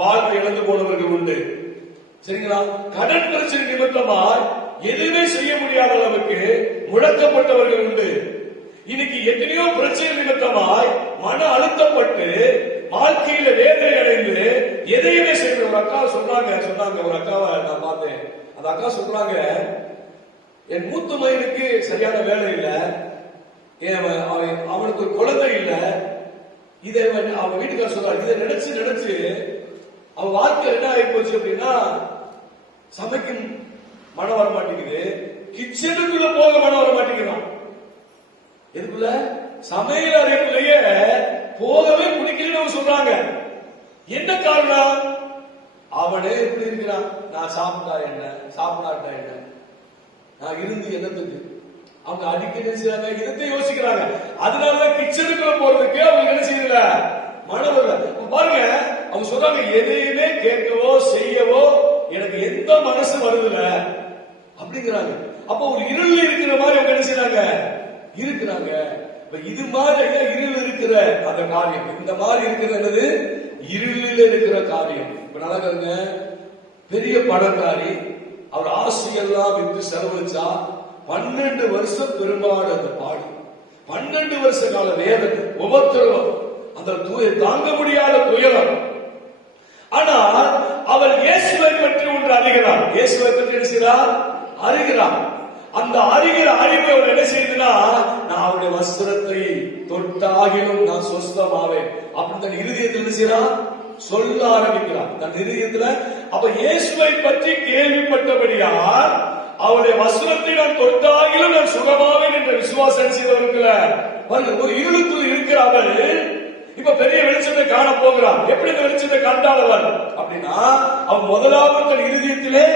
வாழ்க்கை இழந்து போனவர்கள் உண்டு. சரிங்களா? கடன் பிரச்சனை நிமித்தமா எதுவுமே செய்ய முடியாத அளவுக்கு முழக்கப்பட்டவர்கள் உண்டு. இன்னைக்கு எத்தனையோ பிரச்சனை நிமித்தமாய் மன அழுத்தப்பட்டு வாழ்க்கையில வேதனை அடைந்து எதையுமே செய்ய. ஒரு அக்கா சொன்னாங்க, ஒரு அக்காவை நான் பார்த்தேன். அந்த அக்கா சொல்றாங்க, என் மூத்த மகனுக்கு சரியான வேலை இல்ல, அவனுக்கு ஒரு குழந்தை இல்ல. இதை அவன் வீட்டுக்கார சொல்றாங்க, இதை நினைச்சு அவன் வாழ்க்கை என்ன ஆகி போச்சு அப்படின்னா, சமைக்கும் மனம் வர மாட்டேங்குது, கிச்சனுக்குள்ள போக மனம் வர மாட்டேங்கிறான். எதுக்குள்ள? சமையல் அறைக்குள்ளேயே போகவே பிடிக்கலன்னு சொல்றாங்க. என்ன காரணம்? அவனே எப்படி இருக்கிறான், நான் சாப்பிட்டா என்ன, சாப்பிடாட்டா என்ன, நான் இருந்து என்னத்துக்கு? அவங்க அடிக்கடி செய்யறாங்க, இதத்தை யோசிக்கிறாங்க. அதனாலதான் கிச்சனுக்குள்ள போறதுக்கு அவங்க என்ன செய்யல, மனம் வரல. பாருங்க, அவங்க சொல்றாங்க, எதையுமே கேட்கவோ செய்யவோ எனக்கு எந்த மனசு வருதுல அப்படிங்கிறாங்க. அப்ப ஒரு இருள் இருக்கிற மாதிரி அவங்க என்ன செய்யறாங்க, இருக்கிறாங்க. இது மாதிரி இருள் இருக்கிற அந்த காரியம், இந்த மாதிரி இருக்கிறது என்னது, இருளில் இருக்கிற காரியம். இப்ப நடக்குங்க, பெரிய பணக்காரி, அவர் ஆசையெல்லாம் விட்டு செலவழிச்சா 12 வருஷம் பெரும்பாடு அந்த பாடு, 12 வருஷ கால வேதனை, உபத்திரவம், அந்த தாங்க முடியாத துயரம். ஆனால் அவர் இயேசுவை பற்றி ஒன்று அறிகிறார். இயேசுவை பற்றி என்ன செய்கிறார், அறிகிறார். அந்த அறிகிற அறிவு அவர் என்ன செய்யுதுன்னா, நான் அவருடைய வஸ்திரத்தை தொட்டாகிலும் நான் சொஸ்தமாவேன் அப்படின்னு தன் இருதயத்தில் என்ன செய்யறார், சொல்ல ஆரம்பிக்கிறார் தன் இருதயத்துல. அப்ப இயேசுவை பற்றி கேள்விப்பட்டபடியால் அவருடைய வஸ்திரத்தை நான் தொட்டாகிலும் நான் சுகமாவேன் என்ற விசுவாசம் செய்தவர்கள ஒரு இருளுக்குள் இருக்கிறார்கள். இப்ப பெரிய வெளிச்சத்தை காண போகிறான். எப்படி இந்த வெளிச்சத்தை கண்டாளவன் அப்படின்னா, அவன் முதலாவது தன் இருதயத்திலே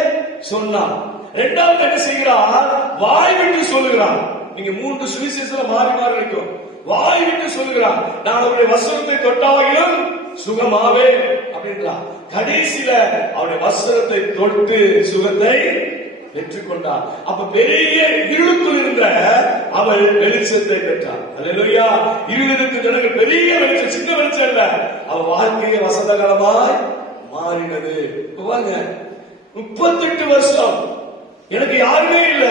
சொன்னான். இரண்டாவது என்ன செய்கிறார், வாய் விட்டு சொல்லுகிறான். நீங்க 3 சுவிசேஷத்துல மாறி மாறி இருக்கும். வாய் விட்டு சொல்லுகிறான், நான் அவருடைய வஸ்திரத்தை தொட்டாகிலும் சுகமாவே அப்படின்றான். கடைசியில அவருடைய வஸ்திரத்தை தொட்டு சுகத்தை பெற்றுக்கொண்டார். அப்ப பெரிய இருளுக்குள் இருந்த அவள் வெளிச்சத்தை பெற்றார். அல்லேலூயா. இருளுக்கு ஜனங்கள் பெரிய வெளிச்சம், சின்ன வெளிச்சம் இல்ல, அவ வாழ்க்கையை வசந்தகாலமாய் மாறினது. பாருங்க, 38 வருஷம் எனக்கு யாருமே இல்ல,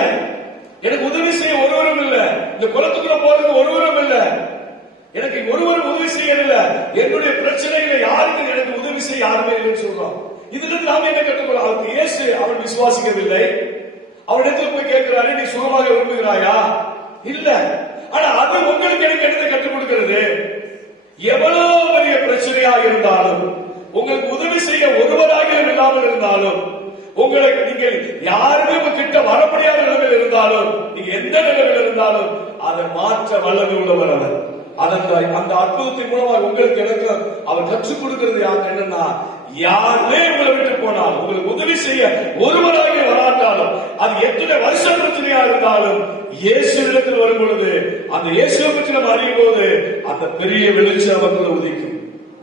எனக்கு உதவி செய்ய ஒருவரும் இல்ல, இந்த குளத்துக்குள்ள போறதுக்கு ஒருவரும் இல்ல, எனக்கு ஒருவரும் உதவி செய்யல, என்னுடைய பிரச்சனைகளை யாருக்கு எனக்கு உதவி செய்ய யாருமே இல்லைன்னு சொல்றோம். இதுல நாம என்ன கற்றுக்கொள்ளலாம்? அவருக்கு இயேசு அவன் விசுவாசிக்கவில்லை. அவரிடத்தில் போய் கேட்கிறாரு, நீ சுகமாக விரும்புகிறாயா? இல்ல. ஆனா அது உங்களுக்கு எனக்கு எடுத்து கற்றுக் கொடுக்கிறது, எவ்வளவு பெரிய பிரச்சனையாக இருந்தாலும், உங்களுக்கு உதவி செய்ய ஒருவராக இல்லாமல் இருந்தாலும், உங்களுக்கு நீங்கள் யாருமே உங்க கிட்ட வர முடியாத நிலைமையில் இருந்தாலும், நீங்க எந்த நிலைமையில் இருந்தாலும் அதை மாற்ற வல்லமை உள்ளவர் அவர். அந்த அற்புதத்தின் மூலமாக உங்களுக்கு எனக்கு அவர் கற்றுக் கொடுக்கிறது யார் என்னன்னா, யாருமே உங்களை விட்டு போனாலும், உங்களுக்கு உதவி செய்ய ஒருவராக வராட்டாலும், அது எத்தனை வருஷ பிரச்சனையா இருந்தாலும், இயேசுவிடத்தில் வரும் பொழுது அந்த இயேசுவை பற்றி நம்ம அறியும் போது அந்த பெரிய வெளிச்சம் அவர்களை உதிக்கும்.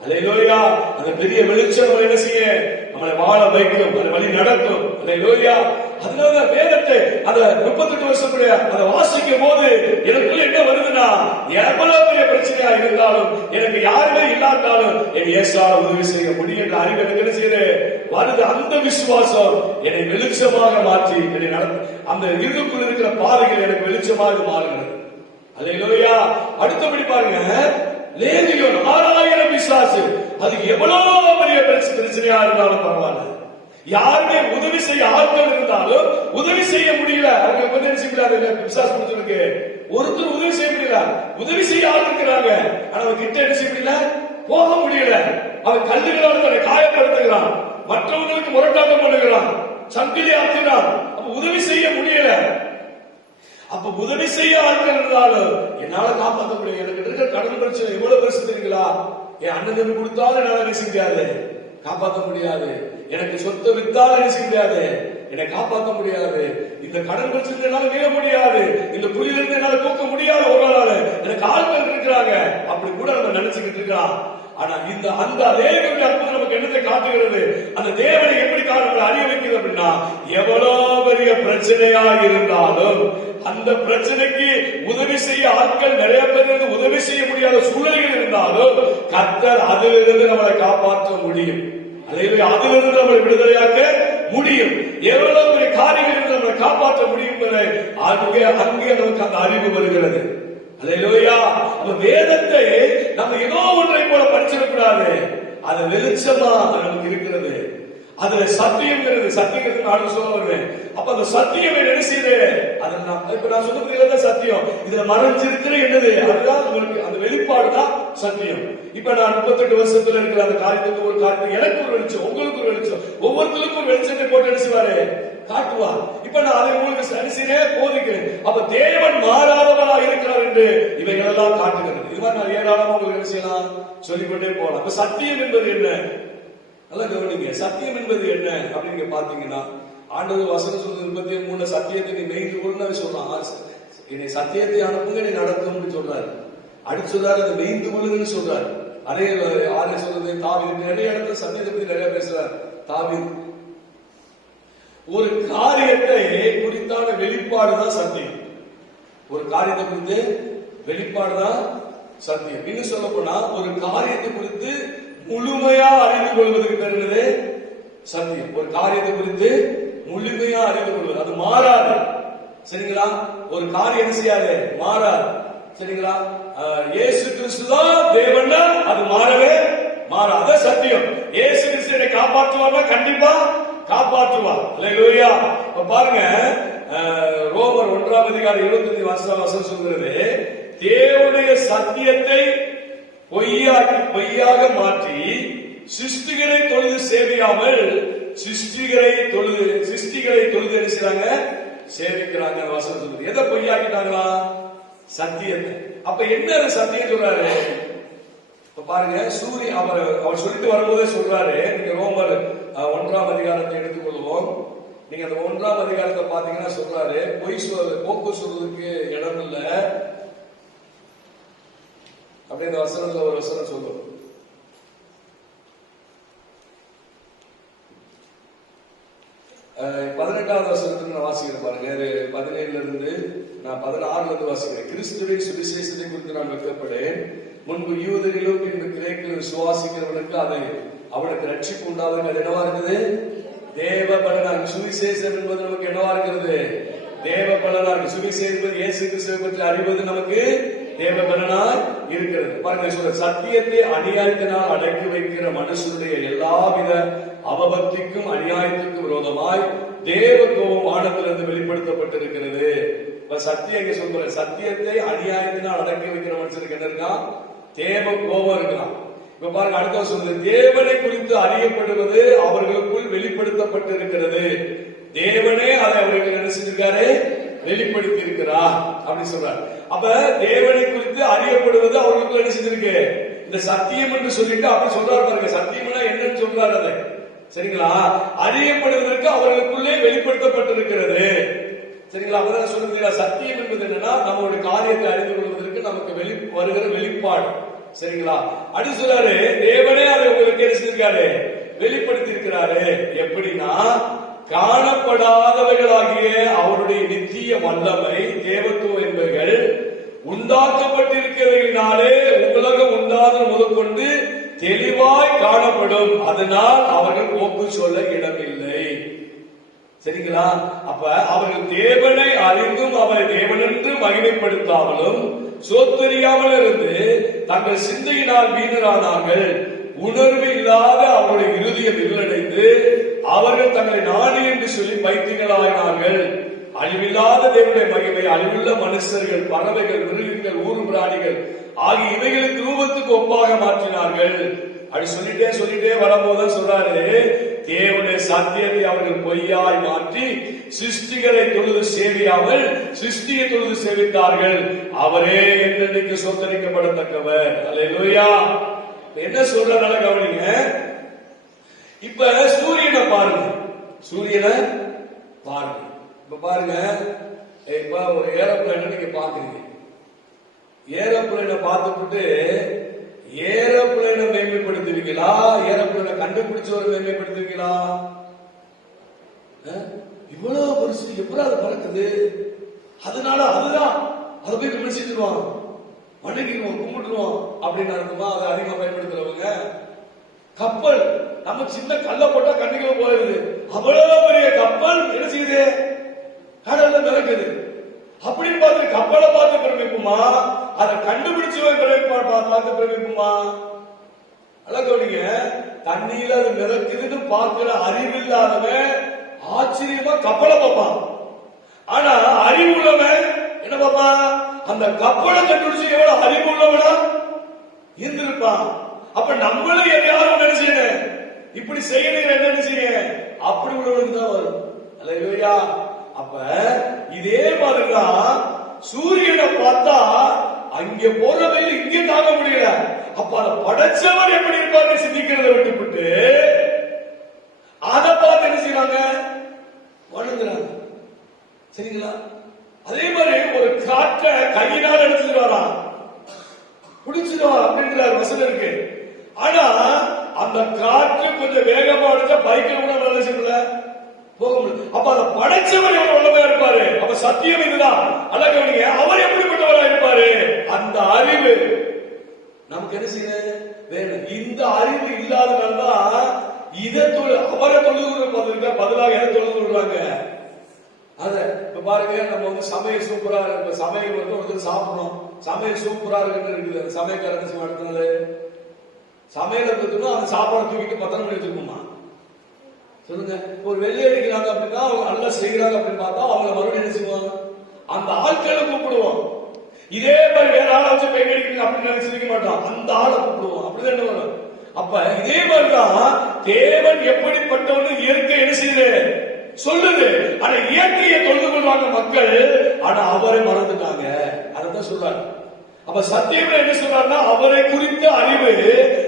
அல்லேலூயா. அந்த பெரிய வெளிச்சம் நம்ம என்ன செய்ய, நம்மளை வாழ வைக்கும், அதை வழி நடத்தும். அல்லேலூயா. அதனால வேதத்தை அந்த 38 வருஷம் அதை வாசிக்கும் போது எனக்குள்ள என்ன வருதுன்னா, எவ்வளவு பெரிய பிரச்சனையா இருந்தாலும், எனக்கு யாருமே இல்லாட்டாலும் என் இயேசுவால உதவி செய்ய முடியும் என்ற அறிவு எனக்கு என்ன செய்யுது வருது. அந்த விசுவாசம் என்னை வெளிச்சமாக மாற்றி என்னை நடத்த, அந்த இருளுக்குள் இருக்கிற பாதைகள் எனக்கு வெளிச்சமாக மாறுகிறது. அல்லேலூயா. அடுத்தபடி பாருங்க, லேகியோன் 6000 பிசாசு, அது எவ்வளவு பெரிய பிரச்சனையா இருந்தாலும் பரவாயில்ல, யாருமே உதவி செய்ய ஆட்கள் இருந்தாலும் உதவி செய்ய முடியல, அவங்க உதவி செய்யல, பிசாசு முடிச்சிருக்கு, ஒருத்தர் உதவி செய்ய முடியல, உதவி செய்ய ஆள் இருக்கிறாங்க, ஆனா அவன் கிட்ட என்ன செய்ய முடியல, போக முடியல. அவன் கல்லுகளால் தன்னை காயப்படுத்துகிறான், மற்றவங்களுக்கு முரட்டாட்டம் பண்ணுகிறான், சங்கிலி ஆக்குகிறான், அப்ப உதவி செய்ய முடியல. அப்ப உதவி செய்ய ஆட்கள் இருந்தாலும் என்னால காப்பாற்ற முடியும். எனக்கு இருக்கிற கடன் பிரச்சனை எவ்வளவு பெருசு தெரியுங்களா, என் அண்ணனுக்கு கொடுத்தாலும் என்னால என்ன செய்ய முடியாது, காப்பாற்ற முடியாது. எனக்கு சொத்தை வித்தாலும் என்ன செய்ய முடியாது, என்னை காப்பாற்ற முடியாது. இந்த கடன் பிரச்சனை என்னால மீள முடியாது. இந்த குழியிலிருந்து என்னால தூக்க முடியாது. ஒரு நாள் எனக்கு ஆட்கள் இருக்கிறாங்க அப்படி கூட நம்ம நினைச்சுக்கிட்டு இருக்கலாம். ஆனா இந்த அந்த தேவனுடைய அற்புதம் நமக்கு என்னத்தை காட்டுகிறது, அந்த தேவனை எப்படி நம்மளை அறிய வைக்கிறது அப்படின்னா, எவ்வளவு பெரிய பிரச்சனையா இருந்தாலும் அந்த பிரச்சனைக்கு உதவி செய்ய ஆட்கள் நிறைய பேர் உதவி செய்ய முடியாத சூழ்நிலைகள் இருந்தாலும் கர்த்தர் அதிலிருந்து நம்மளை காப்பாற்ற முடியும். அதிலிருந்து நம்மளை விடுதலையாக்க முடியும். எவ்வளவு பெரிய காரியங்கள் நம்மளை காப்பாற்ற முடியும் என்பதை அங்கே நமக்கு அந்த அறிவு வருகிறது. அல்லேலூயா. வேதத்தை நம்ம ஏதோ ஒன்றை போல படிச்சிடக்கூடாது. அது வெளிச்சமா நமக்கு இருக்கிறது. அதுல சத்தியம்ங்கிறது, சத்தியங்கிறது நான் சொல்ல வருவேன். அப்ப அந்த சத்தியம் என்ன செய்யுது, அதை இப்ப நான் சொல்றது சத்தியம். இதுல மறைஞ்சிருக்கிற என்னது, அதுதான் உங்களுக்கு அந்த வெளிப்பாடுதான் சத்தியம். இப்ப நான் 38 வருஷத்துல இருக்கிற அந்த காரியத்துக்கு ஒரு காரியத்துக்கு எனக்கு ஒரு வெளிச்சம், உங்களுக்கு ஒரு வெளிச்சம், ஒவ்வொருத்தருக்கும் ஒரு வெளிச்சத்தை போட்டு என்ன செய்வாரு, காட்டுவார். இப்ப நான் அதை உங்களுக்கு சரிசே போதிக்கிறேன். அப்ப தேவன் மாறாதவனா இருக்கிறார் என்று இவைகள் எல்லாம் காட்டுகிறது. இது மாதிரி நான் ஏராளமா உங்களுக்கு என்ன செய்யலாம், சொல்லிக்கொண்டே போகலாம். அப்ப சத்தியம் என்பது என்ன, நல்லா கவனிங்க. சத்தியம் என்பது என்ன அப்படின்னு பாத்தீங்கன்னா, ஆண்டவர் வசனம் சொல்றது 33 சத்தியத்தை நீ மெய்ந்து கொள்ளுன்னு சொல்றான். என்னை சத்தியத்தை அனுப்புங்க, நீ நடத்தும் சொல்றாரு. அடுத்து சொல்றாரு அதை மெய்ந்து கொள்ளுங்கன்னு சொல்றாரு. அதே ஆறு சொல்றது தாவீது நிறைய இடத்துல சத்தியத்தை பத்தி நிறைய பேசுறாரு. தாவீது ஒரு காரியத்தை குறித்தான வெளிப்பாடுதான் சத்தியம். ஒரு காரியத்தை குறித்து வெளிப்பாடுதான் சத்தியம். இன்னும் சொல்ல போனா ஒரு காரியத்தை குறித்து முழுமையா அறிந்து கொள்வதற்கு பெறுவது சத்தியம். ஒரு காரியத்தை குறித்து முழுமையா அறிந்து கொள்வது, அது மாறாது. சரிங்களா? ஒரு காரியம் என்ன செய்யாது, மாறாது. சரிங்களா? இயேசு கிறிஸ்து தான் தேவன், அது மாறவே மாறாத சத்தியம். இயேசு கிறிஸ்துவை காப்பாற்றுவாங்க, கண்டிப்பா காப்பாற்றுவார். அல்லேலூயா. பாருங்க, ரோமர் 1:25 வசனம் சொல்கிறது, தேவனுடைய சத்தியத்தை பொய்யாக மாற்றி சிருஷ்டிகளை தொழுது சேவியாமல் சிருஷ்டிகளை தொழுது என்ன செய்றாங்க, சேவிக்கிறாங்க. வசனம் சொல்றது எதை பொய்யாக்கிட்டாங்களா, சத்தியத்தை. அப்ப என்ன சத்தியம் சொல்றாரு பாருங்க. சூரியன் அவர் சொல்லிட்டு வரும்போதே சொல்றாரு, நீங்க ரோமர் 1 எடுத்துக்கொள்வோம். நீங்க அந்த 1 பாத்தீங்கன்னா சொல்றாரு, பொய் சொல்றது, போக்கு சொல்றதுக்கு இடம் இல்ல அப்படி இந்த வசனத்துல ஒரு வசனம் சொல்லும். பதினெட்டாவது வசனத்துக்கு நான் வாசிக்கிறேன் பாருங்க. 17 இருந்து நான் 16 இருந்து வாசிக்கிறேன். கிறிஸ்துவின் சுவிசேஷத்தை குறித்து நான் வெட்கப்படேன். முன்பு யூதரிலும் பின்பு கிரேக்கிலும் விசுவாசிக்கிறவனுக்கு அதை அவனுக்கு ரட்சிப்பு உண்டாவதற்கு அது என்னவா இருக்குது, தேவ பலனாக. சுவிசேஷம் என்பது நமக்கு என்னவா இருக்கிறது, தேவ பலனாக. சுவிசேஷம் இயேசு கிறிஸ்துவை பற்றி அறிவது நமக்கு தேவ பலனாய் இருக்கிறது. பாருங்க, சத்தியத்தை அநியாயத்தினால் அடக்கி வைக்கிற மனுஷனுடைய எல்லாவித அவபக்திக்கும் அநியாயத்துக்கும் விரோதமாய் தேவ கோபம் வானத்திலிருந்து வெளிப்படுத்தப்பட்டிருக்கிறது. சத்தியம் சொல்ற, சத்தியத்தை அநியாயத்தினால் அடக்கி வைக்கிற மனுஷனுக்கு என்ன இருக்கான், தேவ கோபம் இருக்கலாம். இப்ப பாருங்க, அடுத்த சொல்றது, தேவனை குறித்து அறியப்படுவது அவர்களுக்குள் வெளிப்படுத்தப்பட்டிருக்கிறது. தேவனே அதை அவர்கள் என்ன செஞ்சிருக்காரு, வெளிப்படுத்தி இருக்கிறார் அப்படி சொல்றார். அப்ப தேவனை குறித்து அறியப்படுவது அவர்களுக்குள் என்ன செஞ்சிருக்கு, இந்த சத்தியம் என்று சொல்லிட்டு அப்படி சொல்றாரு பாருங்க. சத்தியம்னா என்னன்னு சொல்றாரு அதை. சரிங்களா? அறியப்படுவதற்கு அவர்களுக்குள்ளே வெளிப்படுத்தப்பட்டிருக்கிறது. சரிங்களா? அப்பதான் சொல்லுங்க, சத்தியம் என்பது என்னன்னா நம்மளுடைய காரியத்தை அறிந்து கொள்வதற்கு நமக்கு வருகிற வெளிப்பாடு. சரிங்களா? அடுத்து சொல்றாரு, தேவனே அதை உங்களுக்கு என்ன செஞ்சிருக்காரு, வெளிப்படுத்தி இருக்கிறாரு. எப்படின்னா, காணப்படாதவைகளாகிய அவருடைய நித்திய வல்லமை, தேவத்துவம் என்பவைகள் உண்டாக்கப்பட்டிருக்கிறதினாலே உலகம் உண்டாத முதற்கொண்டு தெளிவாய் காணப்படும். அதனால் அவர்கள் போக்கு சொல்ல இடமில்லை. சரிங்களா? அப்ப அவர்கள் தேவனை அறிந்தும் அவரை தேவனென்று மகிமைப்படுத்தாமலும் சோத்தறியாமல் இருந்து தங்கள் சிந்தையினால் வீணரானார்கள். உணர்வு இல்லாத அவருடைய இருதயம் இருளடைந்து அவர்கள் தங்களை நாடு என்று சொல்லி பைத்தியங்களாயினார்கள். அழிவில்லாத தேவனுடைய மகிமை அழிவுள்ள மனுஷர்கள், பறவைகள், மிருகங்கள், ஊர் பிராணிகள் ஆகிய இவைகளுக்கு ரூபத்துக்கு ஒப்பாக மாற்றினார்கள். அப்படி சொல்லிட்டே வரும்போது சொல்றாரு, தேவனுடைய சத்தியத்தை அவர்கள் பொய்யாய் மாற்றி சிருஷ்டிகளை தொழுது சேவியாமல் சிருஷ்டியை தொழுது சேவித்தார்கள். அவரே என்றென்றைக்கு சொந்தரிக்கப்படத்தக்கவர். அல்லேலூயா. என்ன சொல்றதுனால கவனிங்க. இப்ப சூரியனை பாருங்க, சூரியனை பாருங்க. இப்ப பாருங்க, இப்ப ஒரு ஏரோப்ளைன் நீங்க பாக்குறீங்க. ஏரோப்ளைனை பார்த்துட்டு ஏரோப்ளைனை மேன்மைப்படுத்துவீங்களா, ஏரோப்ளைனை கண்டுபிடிச்சவரை மேன்மைப்படுத்துவீங்களா? இவ்வளவு பெருசு எப்படி அது பறக்குது, அதனால அதுதான் அதை போய் விமர்சிச்சிருவான், வணங்கிடுவோம், கும்பிட்டுருவோம் அப்படின்னு இருக்குமா? அதை அதிகமா பயன்படுத்துறவங்க. கப்பல் நம்ம சின்ன கல்ல போட்டா கண்ணிகள் போயிருது, அவ்வளவு பெரிய கப்பல் என்ன செய்யுது, கடல்ல மிதக்குது. அப்படின்னு பார்த்து கப்பலை பார்த்து பிரமிப்புமா, அதை கண்டுபிடிச்சவன் பார்த்து பிரமிப்புமா? அழகோடிங்க, தண்ணியில அது மிதக்குதுன்னு பார்க்கிற அறிவில்லாதவன் ஆச்சரியமா கப்பலை பார்ப்பான். ஆனா அறிவு உள்ளவன் என்ன பார்ப்பான், அந்த கப்பலை கண்டுபிடிச்சு எவ்வளவு அறிவு உள்ளவனா இருந்திருப்பான். அப்ப நம்மளும் எதையாரும் நினைச்சேன் இப்படி செய்யணும், என்ன செய்ய அப்படி உள்ளவனுக்கு தான் வரும். அல்லேலூயா. அப்ப இதே மாதிரிதான் சூரியனை பார்த்தா அங்க போற வெயில் இங்க தாங்க முடியல. அப்ப அதை படைச்சவன் எப்படி இருப்பாரு சிந்திக்கிறத விட்டுவிட்டு அதை பார்த்து என்ன செய்யறாங்க, வணங்குறாங்க. சரிங்களா? அதே மாதிரி ஒரு காற்ற கையினால் எடுத்துக்கிறாரா, பிடிச்சிடும் அப்படின்றார் வசனம் இருக்கு. ஆனா அந்த காற்று கொஞ்சம் வேகமா அடிச்சா பைக்கில் கூட வேலை செய்யல, போக முடியும். அப்ப அதை படைச்சவர் எவ்வளவு வல்லமையா இருப்பாரு. அப்ப சத்தியம் இதுதான். அழகவனிங்க, அவர் எப்படிப்பட்டவரா இருப்பாரு, அந்த அறிவு நமக்கு என்ன செய்ய வேணும். இந்த அறிவு இல்லாதனால்தான் இதை அவரை தொழுது பதிலாக எதை தொழுது விடுறாங்க. அத இப்ப பாருங்க, நம்ம வந்து சமையல் சூப்பரா இருக்கு, சமையல் வந்து ஒருத்தர் சாப்பிடணும், சமையல் சூப்பரா இருக்குன்னு இருக்குது, சமையல்காரன் அடுத்தனால சமையலை பத்தினா அந்த சாப்பாடு தூக்கிட்டு 10 மணி வச்சிருக்குமா சொல்லுங்க. ஒரு வெள்ளை அடிக்கிறாங்க அப்படின்னா அவங்க நல்லா செய்யறாங்க அப்படின்னு பார்த்தா அவங்களை மறுபடியும் என்ன செய்வாங்க, அந்த ஆட்களை கூப்பிடுவோம். இதே மாதிரி வேற ஆளை வச்சு பெயிண்ட் அடிக்கிறீங்க அப்படின்னு நினைச்சிருக்க மாட்டோம், அந்த ஆளை கூப்பிடுவோம். அப்படிதான் என்ன வரும். அப்ப இதே மாதிரிதான் தேவன் எப்படிப்பட்டவனு இயற்கை என்ன செய்யுது சொல்லுது. ஆனா இயற்கையை தொழுது கொள்வாங்க மக்கள், ஆனா அவரை மறந்துட்டாங்க. அதான் சொல்றாரு. அப்ப சத்தியம் என்ன சொல்றாருன்னா, அவரை குறித்த அறிவு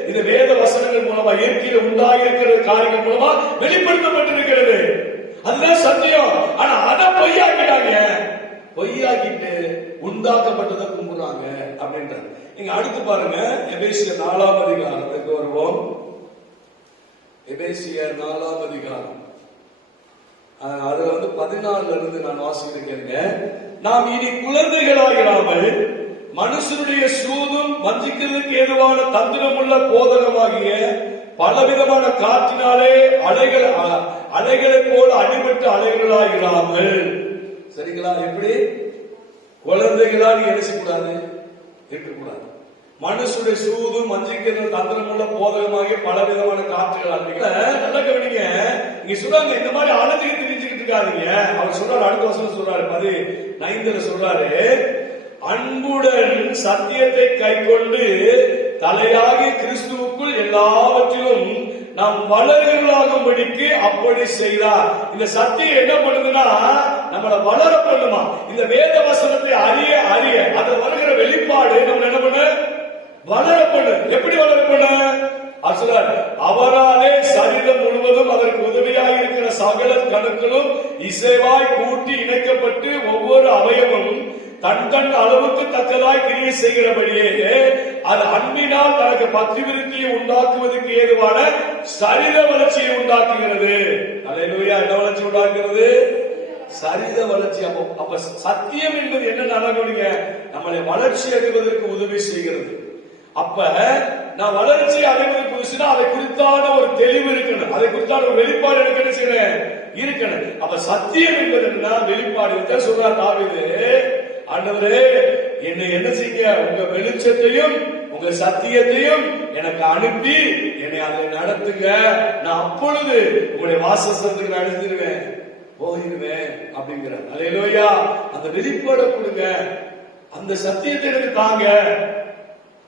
இந்த வேத வசனங்கள் மூலமா இயற்கையில உண்டாகிருக்கிற காரியங்கள் மூலமா வெளிப்படுத்தப்பட்டிருக்கிறது. அதுதான் சத்தியம். ஆனா அதை பொய்யாக்கிட்டாங்க, பொய்யாக்கிட்டு உண்டாக்கப்பட்டதை கும்பிடுறாங்க அப்படின்ற. நீங்க அடுத்து பாருங்க, எபேசியர் 4ஆம் அதிகாரத்துக்கு வருவோம். எபேசியர் 4ஆம் அதிகாரம், அதுல வந்து 14 இருந்து நான் வாசிக்கிறேன். நாம் இனி குழந்தைகளாகிறாமல் மனுஷனுடைய சூதும் வஞ்சிக்கிறதுக்கு ஏதுவான தந்திரமுள்ள போதகமாகிய பலவிதமான காற்றினாலே அலைகளை போல அடிபட்டு அலைகளாகிறாமல். சரிங்களா? எப்படி குழந்தைகளால் என்ன செய்யக்கூடாது, இருக்கக்கூடாது. மனுஷனுடைய சூதும் வஞ்சிக்கிறது தந்திரமுள்ள போதகமாகிய பலவிதமான காற்றுகளால். நல்ல கவனிங்க, நீங்க சொல்றாங்க இந்த மாதிரி அலைஞ்சிட்டு திரிஞ்சுக்கிட்டு இருக்காதீங்க. அவர் சொல்றாரு, அடுத்த வசனம் சொல்றாரு, 19 சொல்றாரு, அன்புடன் சத்தியத்தை கைக்கொண்டு தலையாகி கிறிஸ்துவுக்குள் எல்லாவற்றிலும் நாம் வளர்களாகும்படிக்கு அப்படி செய்தார். இந்த சத்தியம் என்ன பண்ணுதுன்னா நம்மளை வளர பண்ணுமா. இந்த வேத வசனத்தை அறிய அறிய அது வருகிற வெளிப்பாடு நம்ம என்ன பண்ண, வளர பண்ணு. எப்படி வளர பண்ண? அவராலே சரீரம் முழுவதும் அதற்கு உதவியாக இருக்கிற சகல கணுக்களும் இசைவாய் கூட்டி இணைக்கப்பட்டு ஒவ்வொரு அவயவமும் தன் தன் அளவுக்கு தக்கதாய் கிரியை செய்கிறபடியே அது அன்பினால் தனக்கு பத்திவிருத்தியை உண்டாக்குவதற்கு ஏதுவான சரீர வளர்ச்சியை உண்டாக்குகிறது. அல்லேலூயா. என்ன வளர்ச்சி உண்டாக்குகிறது? சரீர வளர்ச்சி. அப்ப சத்தியம் என்பது என்ன நடவடிக்கை, நம்மளை வளர்ச்சி அடைவதற்கு உதவி செய்கிறது. அப்ப நான் வளர்ச்சி அடைவதற்கு அதை குறித்தான ஒரு தெளிவு இருக்கணும், அதை குறித்தான ஒரு வெளிப்பாடு எனக்கு என்ன செய்யணும், இருக்கணும். அப்ப சத்தியம் என்பது என்ன, வெளிப்பாடு. சொல்றார் தாவீது, ஆண்டவரே என்னை என்ன செய்ய, உங்க வெளிச்சத்தையும் உங்க சத்தியத்தையும் எனக்கு அனுப்பி என்னை அதை நடத்துங்க, நான் அப்பொழுது உங்களுடைய வாசஸ்தலத்துக்கு நடத்திடுவேன், போயிடுவேன் அப்படிங்கிறார். அல்லேலூயா. அந்த வெளிப்பாடு கொடுங்க, அந்த சத்தியத்தை எனக்கு தாங்க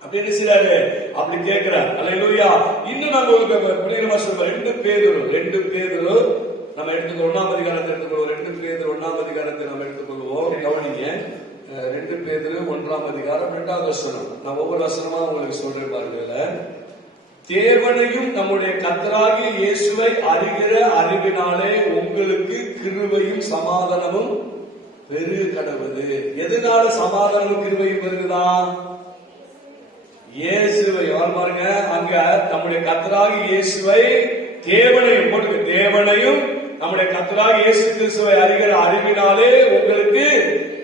அப்படின்னு செய்றாரு, அப்படி கேட்கிறார். அல்லேலூயா. இன்னும் நம்ம புரியுமா சொல்றோம். 2 பேதுரு நம்ம எடுத்துக்கோ 1ஆம் அதிகாரத்தை எடுத்துக்கொள்வோம். 2 பேதுரு 1ஆம் அதிகாரத்தை நம்ம எடுத்துக்கொள்வோம். கவனிங்க, 2 பேதுரு 1ஆம் அதிகாரம் 2வது வசனம். நான் ஒவ்வொரு வசனமா உங்களுக்கு சொல்றேன் பாருங்க. தேவனையும் நம்முடைய கர்த்தராகிய இயேசுவை அறிகிற அறிவினாலே உங்களுக்கு கிருபையும் சமாதானமும் பெருக கடவுது. எதனால சமாதானமும் கிருபையும் பெருகுதா? இயேசுவை பாருங்க, அங்க நம்முடைய கர்த்தராகிய இயேசுவை தேவனையும் போட்டு, தேவனையும் நம்முடைய கர்த்தராகிய இயேசு கிறிஸ்துவை அறிகிற அறிவினாலே உங்களுக்கு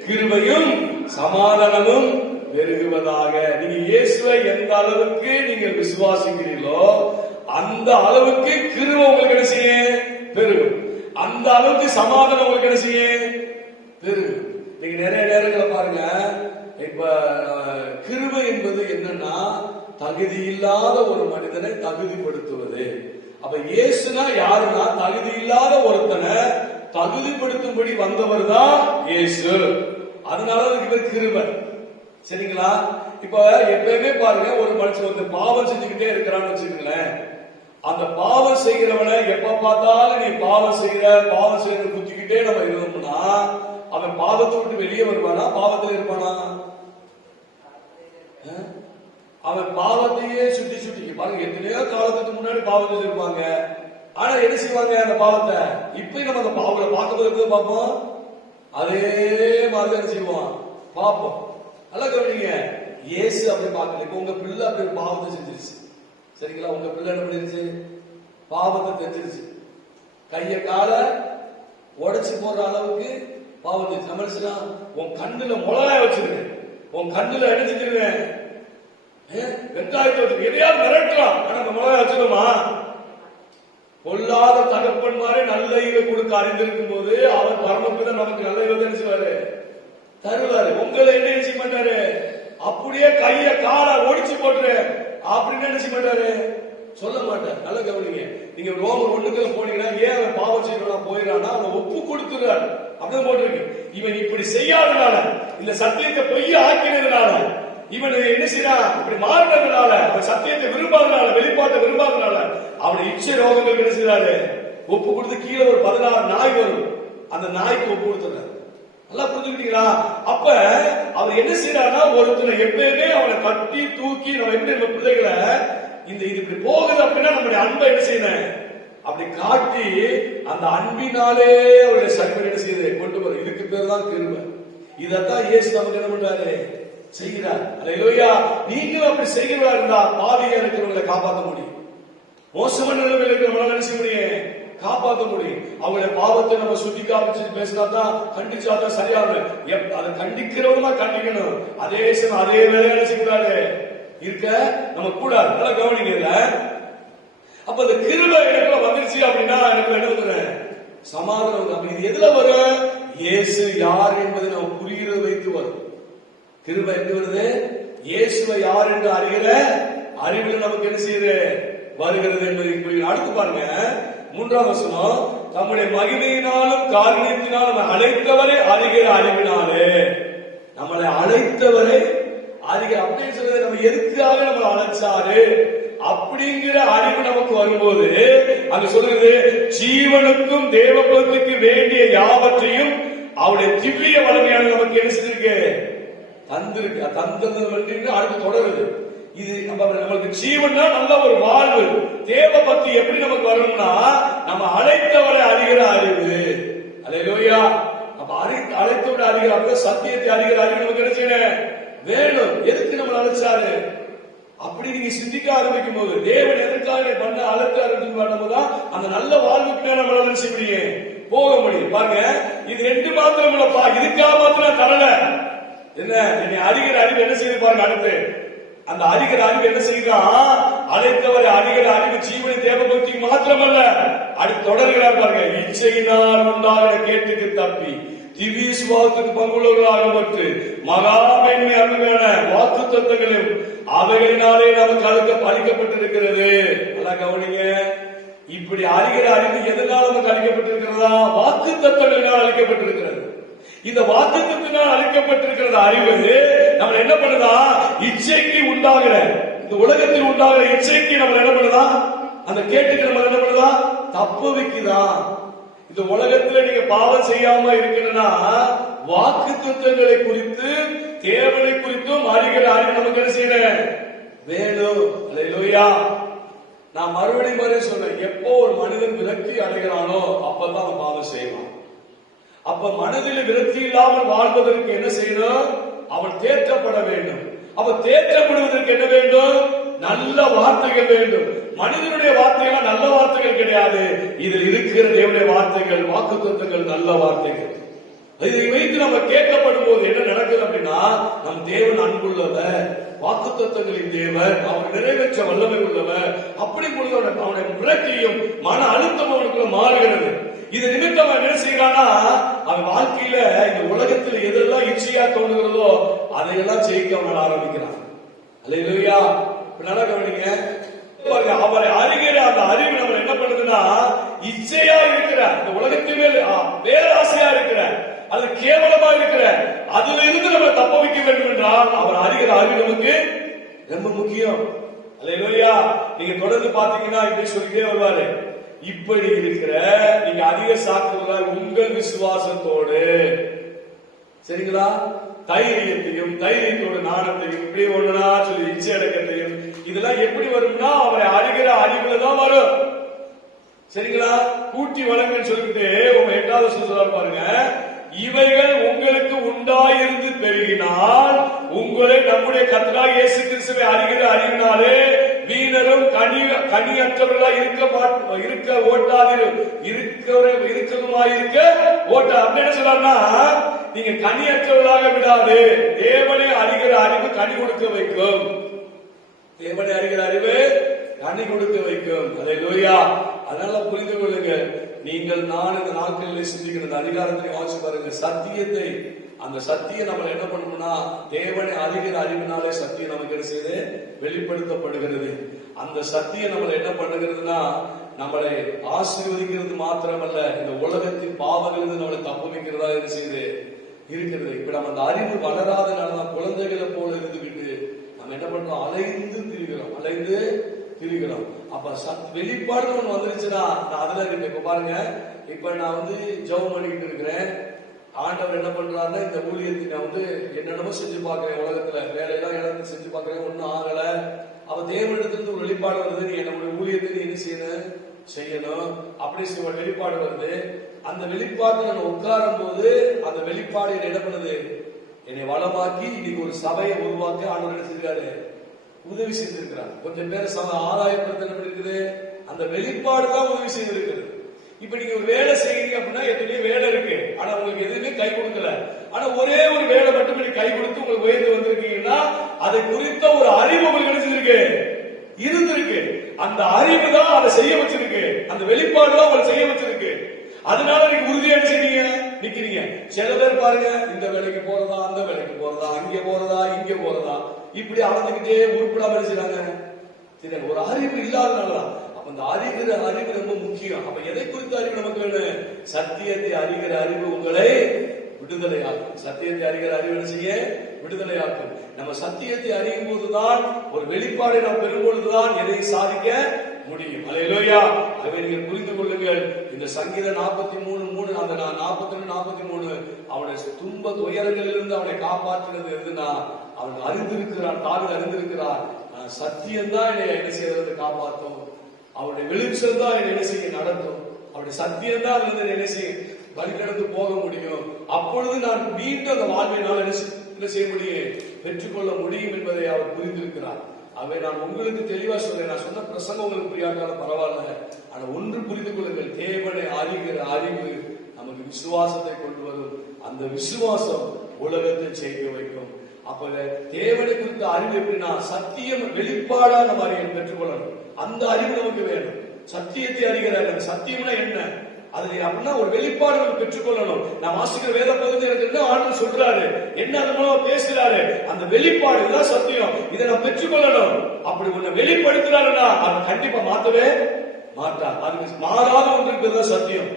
கிருபையும் சமாதானமும் பெருகுவதாக. நீங்க இயேசுவை எந்த அளவுக்கு நீங்க விசுவாசிக்கிறீர்களோ அந்த அளவுக்கு கிருபை உங்களுக்கு என்ன செய்ய பெருகும், அந்த அளவுக்கு சமாதானம் உங்களுக்கு என்ன செய்ய பெருகும். நீங்க நிறைய நேரங்களை பாருங்க, இப்ப கிருபை என்பது என்னன்னா தகுதி இல்லாத ஒரு மனிதனை தகுதிப்படுத்துவது. அப்ப இயேசுனா யாருன்னா தகுதி இல்லாத ஒருத்தனை தகுதிப்படுத்தும்படி வந்தவர் தான் இயேசு. அதனால இவர் கிருபை. சரிங்களா? இப்ப எப்பயுமே பாருங்க, ஒரு மனுஷன் வந்து பாவம் செஞ்சுக்கிட்டே இருக்கிறான்னு வச்சுக்கோங்களேன், அந்த பாவம் செய்கிறவனை எப்ப பார்த்தாலும் நீ பாவம் செய்யற குத்திக்கிட்டே நம்ம இருந்தோம்னா அவன் பாவத்தை விட்டு வெளியே வருவானா, பாவத்தில் இருப்பானா? அவன் பாவத்தையே சுட்டி சுட்டி பாருங்க. எத்தனையோ காலத்துக்கு முன்னாடி பாவத்தை இருப்பாங்க, ஆனா என்ன செய்வாங்க அந்த பாவத்தை இப்ப நம்ம அந்த பாவங்களை பார்க்கும்போது பார்ப்போம், அதே மாதிரி என்ன செய்வோம் பார்ப்போம். நல்லா கவனிங்க, இயேசு அப்படி பார்க்கல. இப்ப உங்க பிள்ளை அப்படி பாவத்தை செஞ்சிருச்சு, சரிங்களா? உங்க பிள்ளை என்ன பண்ணிருச்சு, பாவத்தை தெரிஞ்சிருச்சு, கைய கால உடைச்சு போற அளவுக்கு பாவத்தை சமரிச்சுனா உன் கண்ணுல முளையா வச்சிருக்கேன், உன் கண்ணுல என்ன செஞ்சிருவேன், வெங்காயத்தை வச்சு எதையாவது மிரட்டலாம், ஆனா மிளகா வச்சிருமா? பொல்லாத தகப்பன் மாதிரி நல்ல ஈவை கொடுக்க அறிந்திருக்கும் போது அவர் பரமபிதா நமக்கு நல்ல ஈவை செய்வாரு, தருவாரு. உங்களை என்ன செய்ய மாட்டாரு, அப்படியே கைய கால ஒடிச்சு போட்டுரு அப்படின்னு என்ன செய்ய மாட்டாரு, சொல்ல மாட்டார். நல்ல கவனிங்க, நீங்க ரோமர் 1 போனீங்கன்னா ஏன் அவன் பாவம் செய்யணும் போயிடானா அவனை ஒப்பு கொடுத்துறாரு அப்படின்னு போட்டிருக்கு. இவன் இப்படி செய்யாதனால, இந்த சத்தியத்தை பொய்ய ஆக்கினதுனால, இவன் என்ன செய்யறான் இப்படி மாறினதுனால, அவன் சத்தியத்தை விரும்பாதனால, வெளிப்பாட்டை விரும்பாதனால அவனை இச்சை ரோகங்களுக்கு என்ன செய்யறாரு, ஒப்பு கொடுத்து கீழே ஒரு 16 நாய் வரும், அந்த நாய்க்கு ஒப்பு கொடுத்துறாரு. நல்லா புரிஞ்சுக்கிட்டீங்களா? அப்ப அவர் என்ன செய்யறாருன்னா, ஒருத்தனை எப்பயுமே அவனை கட்டி தூக்கி நம்ம எப்படி நம்ம பிள்ளைகளை இந்த இது இப்படி போகுது அப்படின்னா நம்முடைய அன்பை என்ன செய்யணும் அப்படி காட்டி அந்த அன்பினாலே அவருடைய சர்வன் என்ன செய்யுது கொண்டு வரும். இதுக்கு பேர் தான் கிருபை. இதத்தான் இயேசு நமக்கு என்ன பண்றாரு, செய்கிறார். அல்லேலூயா. நீங்களும் அப்படி செய்கிறவா இருந்தா பாவியா இருக்கிறவங்களை காப்பாற்ற முடியும், மோசமான நிலைமையில் இருக்கிறவங்களை என்ன செய்ய முடியும், காப்பாற்ற முடியும். அவங்களுடைய பாவத்தை நம்ம சுட்டி காமிச்சு பேசினாதான் கண்டிச்சாதான் சரியான, அதை கண்டிக்கிறவங்க கண்டிக்கணும், அதே சமயம் அதே வேலையை செய்யக்கூடாது இருக்க நம்ம கூடாது. நல்லா கவனிக்கல. அப்ப அந்த கிருபை எனக்கு வந்துருச்சு அப்படின்னா எனக்கு என்ன வந்து சமாதானம். அப்ப இது எதுல வரும், இயேசு யார் என்பதை நம்ம புரிகிறது வைத்து வரும். கிருபை எப்படி வருது, இயேசுவை யார் என்று அறிகிற அறிவில் நமக்கு என்ன செய்யுது வருகிறது என்பதை புரியும். அடுத்து பாருங்க 3ஆம் வசனம், நம்முடைய மகிமையினாலும் காரியத்தினாலும் அழைத்தவரை அறிகிற அறிவினாலே. நம்மளை அழைத்தவரை அறிகிற அப்படின்னு சொல்றது, நம்ம எதுக்காக நம்மளை அழைச்சாரு அப்படிங்கிற அறிவு நமக்கு வரும்போது அங்க சொல்றது, ஜீவனுக்கும் தேவபக்திக்கு வேண்டிய யாவற்றையும் அவருடைய திவ்ய வலிமையான நமக்கு என்ன செஞ்சிருக்கு தந்திருக்கு. தந்தது அடுத்து தொடருது. இது நம்மளுக்கு ஜீவன்னா நல்ல ஒரு வாழ்வு, தேவ பக்தி எப்படி நமக்கு வரணும்னா நம்ம அழைத்தவரை அறிகிற அறிவு. அல்லேலூயா. அப்ப அழைத்தவரை அறிகிற சத்தியத்தை அறிகிற அறிவு நமக்கு என்ன செய்யணும் வேணும். எதுக்கு நம்ம அழைச்சாரு அப்படி நீங்க சிந்திக்க ஆரம்பிக்கும் போது, தேவன் எதற்காக பண்ண அழைச்சாரு பண்ணும்போதுதான் அந்த நல்ல வாழ்வுக்கு நம்மளால செய்ய முடியும், போக முடியும். பாருங்க, இது 2 மாத்திரம் இல்லப்பா, இதுக்காக மாத்திரம் தரல. என்ன என்னை அறிகிற அறிவு என்ன செய்து பாருங்க. அடுத்து அந்த அறிகிற அறிவு என்ன செய்கிறான், அழைத்தவரை அறிகிற அறிவு ஜீவனை தேவபக்தி மாத்திரமல்ல, அடுத்து தொடர்கிறார் பாருங்க. இச்சையினால் உண்டாகிற கேட்டுக்கு தப்பி திவ்ய சுவாசத்துக்கு பங்குள்ளவர்களாக பற்று மகாமேன்மை அருமையான வாக்கு தத்தங்களும் அவைகளினாலே நமக்கு அளிக்கப்பட்டிருக்கிறது. நல்லா கவனிங்க, இப்படி அறிகிற அறிவு எதனால் நமக்கு அளிக்கப்பட்டிருக்கிறதா, வாக்கு தத்தங்களினால் அளிக்கப்பட்டிருக்கிறது. இந்த வாக்குத்தத்தினால் அளிக்கப்பட்டிருக்கிற அறிவு நம்ம என்ன பண்ணுதா, இச்சைக்கு உண்டாகிற இந்த உலகத்தில் உண்டாகிற இச்சைக்கு நம்ம என்ன பண்ணுதா, அந்த கேட்டுக்கு நம்ம என்ன பண்ணுதா தப்பு வைக்குதா. இந்த உலகத்துல நீங்க பாவம் செய்யாம இருக்கணும்னா வாக்குத்தத்தங்களை குறித்து தேவனை குறித்தும் அறிகிற அறிவு நமக்கு என்ன செய்யணும் வேணும். அல்லேலூயா. நான் மறுபடியும் சொல்றேன், எப்போ ஒரு மனிதன் விரக்தி அடைகிறானோ அப்பதான் அவன் பாவம் செய்வான். அப்ப மனதில் விரக்தி இல்லாமல் வாழ்வதற்கு என்ன செய்யணும்? அவன் தேற்றப்பட வேண்டும். அப்ப தேற்றப்படுவதற்கு என்ன வேண்டும்? நல்ல வார்த்தைகள் வேண்டும். மனிதனுடைய வார்த்தைகள் நல்ல வார்த்தைகள் கிடையாது. இதில் இருக்கிற தேவனுடைய வார்த்தைகள், வாக்குத்தத்தங்கள் நல்ல வார்த்தைகள். இதை வைத்து நம்ம கேட்கப்படும் போது என்ன நடக்குது அப்படின்னா, நம் தேவன் அன்புள்ளவர், வாக்குத்தத்தங்களின் தேவன், அவர் நிறைவேற்ற வல்லமை உள்ளவர். அப்படி பொழுது அவனுடைய விரக்தியும் மன அழுத்தம் அவனுக்குள்ள மாறுகிறது. இது நிமித்தம் அவன் என்ன செய்யறானா, அவன் வாழ்க்கையில இந்த உலகத்தில் எதெல்லாம் இச்சையா தோணுகிறதோ அதையெல்லாம் ஜெயிக்க அவன் ஆரம்பிக்கிறான். அல்லேலூயா. நல்லா கவனிங்க. அவரை அறிகிற அந்த அறிவு நம்ம என்ன பண்ணுதுன்னா, இச்சையா இருக்கிற இந்த உலகத்தின் மேல் பேராசையா இருக்கிற அது கேவலமா இருக்கிற அதுல இருந்து நம்ம தப்ப வைக்க வேண்டும் என்றால் அவர் அறிகிற அறிவு நமக்கு ரொம்ப முக்கியம். அல்லேலூயா. நீங்க தொடர்ந்து பாத்தீங்கன்னா இப்படி சொல்லிட்டே வருவாரு, இப்படி இருக்கிற நீங்க அதிக சாக்குவதால் உங்கள் விசுவாசத்தோடு, சரிங்களா, தைரியத்தையும் தைரியத்தோடு நாணத்தையும் இப்படி ஒண்ணுனா சொல்லி இச்சை அடக்கத்தையும் இதெல்லாம் எப்படி வரும்னா அவரை அறிகிற அறிவுலதான் வரும். சரிங்களா? கூட்டி வழங்குன்னு சொல்லிட்டு உங்க 8வது சொல்றாரு பாருங்க, இவைகள் உங்களுக்கு உண்டாயிருந்து பெருகினால் உங்களை நம்முடைய கர்த்தராகிய இயேசு கிறிஸ்துவை அறிகிற அறிவினாலே வீணரும் கனியற்றவர்களா இருக்க ஓட்டாதிரு இருக்கதுமாயிருக்க ஓட்ட. அப்படி என்ன சொல்றாருன்னா, நீங்க கனியற்றவர்களாக விடாது. தேவனை அறிகிற அறிவு கனி கொடுக்க வைக்கும். தேவனை அறிகிற அறிவு கனி கொடுக்க வைக்கும். அல்லேலூயா. அதனால புரிந்து கொள்ளுங்க. நீங்கள் நான் இந்த நாட்களில் சிந்திக்கிற அதிகாரத்தை வாசி பாருங்க. சத்தியத்தை, அந்த சத்தியம் நம்ம என்ன பண்ணணும்னா, தேவனை அறிகிற அறிவினாலே சத்தியம் நமக்கு என்ன செய்து வெளிப்படுத்தப்படுகிறது. அந்த சத்தியம் நம்மளை என்ன பண்ணுகிறதுனா, நம்மளை ஆசீர்வதிக்கிறது மாத்திரமல்ல, இந்த உலகத்தின் பாவங்களிலிருந்து நம்மளை தப்பு வைக்கிறதா என்ன செய்து இருக்கிறது. இப்ப நம்ம அந்த அறிவு வளராதனாலதான் குழந்தைகளை போல இருந்துகிட்டு நம்ம என்ன பண்றோம், அலைந்து திரிகிறோம். அப்ப வெளிப்பாடு ஒண்ணு வந்துருச்சுன்னா நான் அதுல இருக்கேன். இப்ப பாருங்க, இப்ப நான் ஜெபம் பண்ணிக்கிட்டு இருக்கிறேன். ஆண்டவர் என்ன பண்றாருன்னா, இந்த ஊழியத்தை நான் என்னென்னமோ செஞ்சு பாக்குறேன், உலகத்துல வேலையெல்லாம் இழந்து செஞ்சு பாக்குறேன், ஒன்னும் ஆகல. அப்ப தேவனிடத்திலிருந்து ஒரு வெளிப்பாடு வருது, நீ நம்முடைய ஊழியத்தை என்ன செய்யணும் அப்படி ஒரு வெளிப்பாடு வருது. அந்த வெளிப்பாட்டை நான் உட்காரும் போது அந்த வெளிப்பாடு என்ன பண்ணுது, என்னை வளமாக்கி இன்னைக்கு ஒரு சபையை உருவாக்க ஆண்டவர் என்ன செஞ்சாரு, உதவி செய்திருக்கிறார். கொஞ்சம் பேர் சபை ஆதாயப்படுத்த இருக்குது, அந்த வெளிப்பாடு தான் உதவி செய்திருக்கிறது. இப்ப நீங்க ஒரு வேலை செய்யறீங்க அப்படின்னா எத்தனையோ வேலை இருக்கு, ஆனா உங்களுக்கு எதுவுமே கை கொடுக்கல. ஆனா ஒரே ஒரு வேலை மட்டும் நீங்க கை கொடுத்து உங்களுக்கு உயர்ந்து வந்திருக்கீங்கன்னா அதை குறித்த ஒரு அறிவு உங்களுக்கு கிடைச்சிருக்கு, இருந்திருக்கு. அந்த அறிவு தான் அதை செய்ய வச்சிருக்கு, அந்த வெளிப்பாடு தான் உங்களை செய்ய வச்சிருக்கு. அதனால நீங்க உறுதியா செய்வீங்க, நிக்கிறீங்க. சில பேர் பாருங்க, இந்த வேலைக்கு போறதா, அந்த வேலைக்கு போறதா, இங்க போறதா, இங்க போறதா, இப்படி அளந்துகிட்டே உருப்படாம செய்றாங்க. ஒரு அறிவு இல்லாதனாலதான். அப்ப அந்த அறிவு ரொம்ப முக்கியம். அப்ப எதை குறித்த அறிவு நமக்கு வேணும்? சத்தியத்தை அறிகிற அறிவு உங்களை விடுதலையாக்கும். சத்தியத்தை அறிகிற அறிவு என்ன செய்ய விடுதலையாக்கும். நம்ம சத்தியத்தை அறியும் போதுதான், ஒரு வெளிப்பாடை நாம் பெறும் பொழுதுதான் எதை சாதிக்க முடியும். அல்லேலூயா. அதை நீங்கள் புரிந்து கொள்ளுங்கள். இந்த சங்கீதம் 43:3, அந்த 42-43 அவனுடைய துன்ப துயரங்களிலிருந்து அவனை காப்பாற்றுகிறது எதுனா, அவன் அறிந்திருக்கிறான், தாவீது அறிந்திருக்கிறார், சத்தியம் தான் என்னை என்ன செய்யறது காப்பாற்றும், அவருடைய வெளிச்சம் தான் என்னை என்ன செய்ய நடத்தும், அவருடைய சத்தியம் தான் அதிலிருந்து என்ன செய்ய வழிநடந்து போக முடியும். அப்பொழுது நான் மீண்டும் அந்த வாழ்வினால் என்ன செய்ய முடியும், பெற்றுக்கொள்ள முடியும் என்பதை அவர் புரிந்திருக்கிறார். அவை நான் உங்களுக்கு தெளிவா சொல்றேன். நான் சொன்ன பிரசங்கம் உங்களுக்கு புரியாட்டாலும் பரவாயில்ல, ஆனா ஒன்று புரிந்து கொள்ளுங்கள், தேவனை அறிகிற அறிவு நமக்கு விசுவாசத்தை கொண்டு வரும். அந்த விசுவாசம் உலகத்தை செய்ய வைக்கும். அப்ப தேவனை குறித்த அறிவு எப்படின்னா, சத்தியம் வெளிப்பாடா நம்ம அறிவை பெற்றுக்கொள்ளணும். அந்த அறிவு நமக்கு வேணும். சத்தியத்தை அறிகிற சத்தியம்னா என்ன, அது அப்படின்னா ஒரு வெளிப்பாடு நம்ம பெற்றுக்கொள்ளணும். நான் வாசிக்கிற வேத பகுதி எனக்கு என்ன ஆண்டு சொல்றாரு, என்ன அது மூலம் பேசுறாரு, அந்த வெளிப்பாடு தான் சத்தியம். இதை நான் பெற்றுக்கொள்ளணும். அப்படி ஒண்ணு வெளிப்படுத்துறாருன்னா அதை கண்டிப்பா மாத்தவே மாட்டார். அது மாறாத ஒன்று சத்தியம்.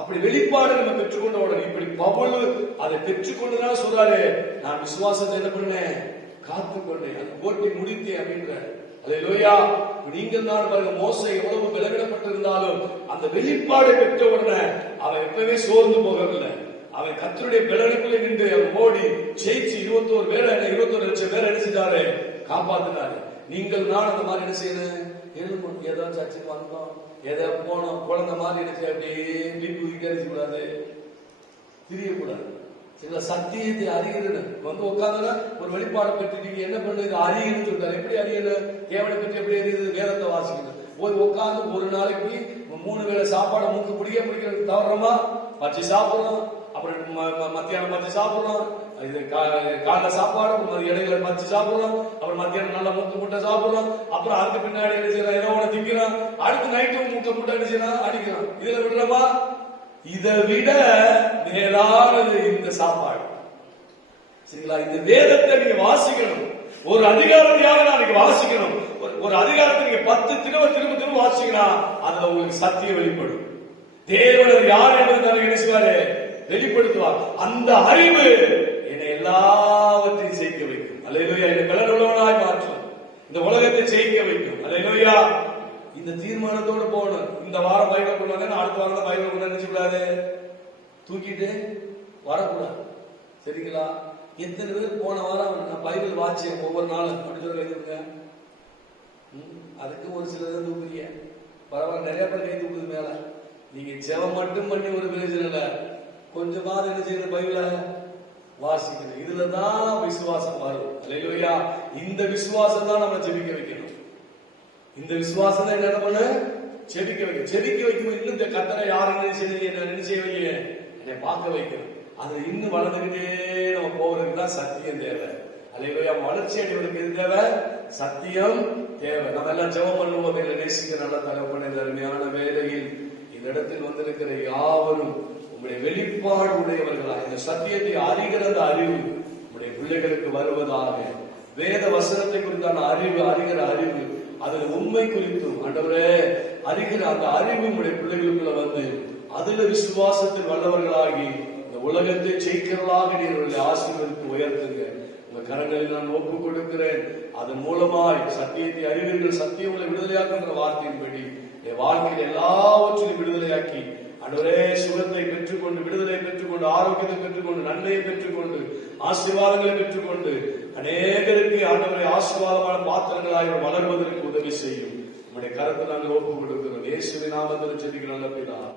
அப்படி வெளிப்பாடு நம்ம பெற்றுக்கொண்ட உடனே இப்படி பவுல் அதை பெற்றுக்கொண்டுதான் சொல்றாரு, நான் விசுவாசத்தை என்ன பண்ணேன், காத்துக்கொண்டேன், அந்த போட்டி முடித்தேன் அப்படின்ற. அல்லேலூயா. நீங்கள் தான் பாருங்க, மோசே எவ்வளவு விலகிடப்பட்டிருந்தாலும் அந்த வெளிப்பாடை பெற்ற உடனே அவன் எப்பவே சோர்ந்து போகவில்லை. அவன் கர்த்தருடைய பலனுக்குள்ளே நின்று அவன் ஓடி ஜெயிச்சு 21 லட்சம் பேரை என்ன செஞ்சாரு, காப்பாத்தினாரு. நீங்கள் நான் அந்த மாதிரி என்ன செய்யணும், எழுமணும். ஏதோ சர்ச்சுக்கு வந்தோம், ஏதோ போனோம், குழந்தை மாதிரி இருக்கு, அப்படியே வீட்டு அடிக்கக்கூடாது, திரியக்கூடாது. சில சத்தியத்தை அறியணும். வந்து உட்காந்து ஒரு வெளிப்பாடு பெற்றுட்டீங்க, என்ன பண்ணுறது? அறியணும்னு சொல்றாரு. எப்படி அறியணும்? தேவனை பற்றி எப்படி அறியுது? வேதத்தை வாசிக்கணும். போய் உட்காந்து ஒரு நாளைக்கு 3 வேளை சாப்பாடு மூக்கு பிடிக்கிறது தவறமா? பச்சை சாப்பிடுறோம், அப்புறம் மத்தியானம் பச்சை சாப்பிடுறோம், இது காலைல சாப்பாடு, இடையில பச்சை சாப்பிடுறோம், அப்புறம் மத்தியானம் நல்லா மூக்கு முட்டை சாப்பிடுறோம், அப்புறம் அதுக்கு பின்னாடி என்ன செய்யறோம்? இரவோட திங்கிறோம், அடுத்து நைட்டு மூக்க முட்டை என்ன செய்யறோம்? அடிக்கிறோம். இதுல விடுறோமா? இதை விட மேலானது இந்த சாப்பாடு. சரிங்களா? இந்த வேதத்தை நீங்க வாசிக்கணும். ஒரு அதிகாரத்தையாக நீங்க வாசிக்கணும். ஒரு அதிகாரத்தை நீங்க 10 திரும்ப வாசிக்கலாம், அதுல உங்களுக்கு சத்தியம் வெளிப்படும். தேவன் யார் என்பதை என்ன செய்வாரு? வெளிப்படுத்துவார். அந்த அறிவு என்னை எல்லாவற்றையும் ஜெயிக்க வைக்கும். அல்லேலூயா. என்னை கலர் உள்ளவனாய் மாற்றும். இந்த உலகத்தை ஜெயிக்க வைக்கும். அல்லேலூயா. இந்த தீர்மானத்தோடு போகணும். இந்த வாரம் பைபிள் கொண்டு வந்தேன், அடுத்த வாரம் தான் பைபிள் கொண்டு நினைச்சுக்கூடாது, தூக்கிட்டு வரக்கூடாது. சரிங்களா? எத்தனை பேர் போன வாரம் நான் பைபிள் வாட்சேன் ஒவ்வொரு நாளும் அப்படி கைதுங்க? அதுக்கு ஒரு சிலர் தூக்குறீங்க, பரவாயில்ல, நிறைய பேர் கை தூக்குது மேல. நீங்க ஜெபம் மட்டும் பண்ணி ஒரு பிரயோஜனம் இல்ல, கொஞ்சமாவது என்ன செய்யணும்? பைபிளை வாசிக்கணும். இதுலதான் விசுவாசம் வரும். அல்லேலூயா. இந்த விசுவாசம் தான் நம்ம ஜெபிக்க வைக்கணும். இந்த விசுவாசம் தான் என்ன பண்ண? ஜெபிக்க வைக்க. ஜெபிக்க வைக்கும் இன்னும் இந்த கத்தனை யாரும் நினைச்சே வைக்க, என்னை பார்க்க வைக்கணும். அது இன்னும் வளர்ந்துகிட்டே நம்ம போறதுக்கு தான் சத்தியம் தேவை. அல்லேலூயா. வளர்ச்சி அடைவதற்கு எது தேவை? சத்தியம் தேவை. நம்ம எல்லாம் ஜெபம் பண்ணுவோம். எங்களை நேசிக்க நல்ல தகப்பனே, அருமையான வேளையில் இந்த இடத்தில் வந்திருக்கிற யாவரும் உங்களுடைய வெளிப்பாடு உடையவர்களா இந்த சத்தியத்தை அறிகிற அறிவு உங்களுடைய பிள்ளைகளுக்கு வருவதாக. வேத வசனத்தை குறித்தான அறிவு, அறிகிற அறிவு, அதுல உண்மை குறித்தும் ஆண்டவரே அறிகிற அந்த அறிவு உங்களுடைய பிள்ளைகளுக்குள்ள வந்து அதுல விசுவாசத்தில் வல்லவர்களாகி இந்த உலகத்தை ஜெயிக்கிறவர்களாக நீங்களுடைய ஆசீர்வதித்து உயர்த்துங்க. உங்க கரங்களில் நான் ஒப்பு கொடுக்கிறேன். அதன் மூலமாய் சத்தியத்தை அறிவீர்கள், சத்தியம் உங்களை விடுதலையாக்குன்ற வார்த்தையின்படி என் வாழ்க்கையில் எல்லாவற்றையும் விடுதலையாக்கி ஆண்டவரே சுகத்தை பெற்றுக்கொண்டு, விடுதலை பெற்றுக்கொண்டு, ஆரோக்கியத்தை பெற்றுக்கொண்டு, நன்மையை பெற்றுக்கொண்டு, ஆசீர்வாதங்களை பெற்றுக்கொண்டு அநேகருக்கு ஆண்டவரை ஆசீர்வாதமான பாத்திரங்களாக வளர்வதற்கு உதவி செய்யும். நம்முடைய கருத்தை நாங்கள் ஒப்பு கொடுக்கிறோம். இயேசுவின் நாமத்தில் ஜெபிக்கிறோம் நல்ல பிதாவே.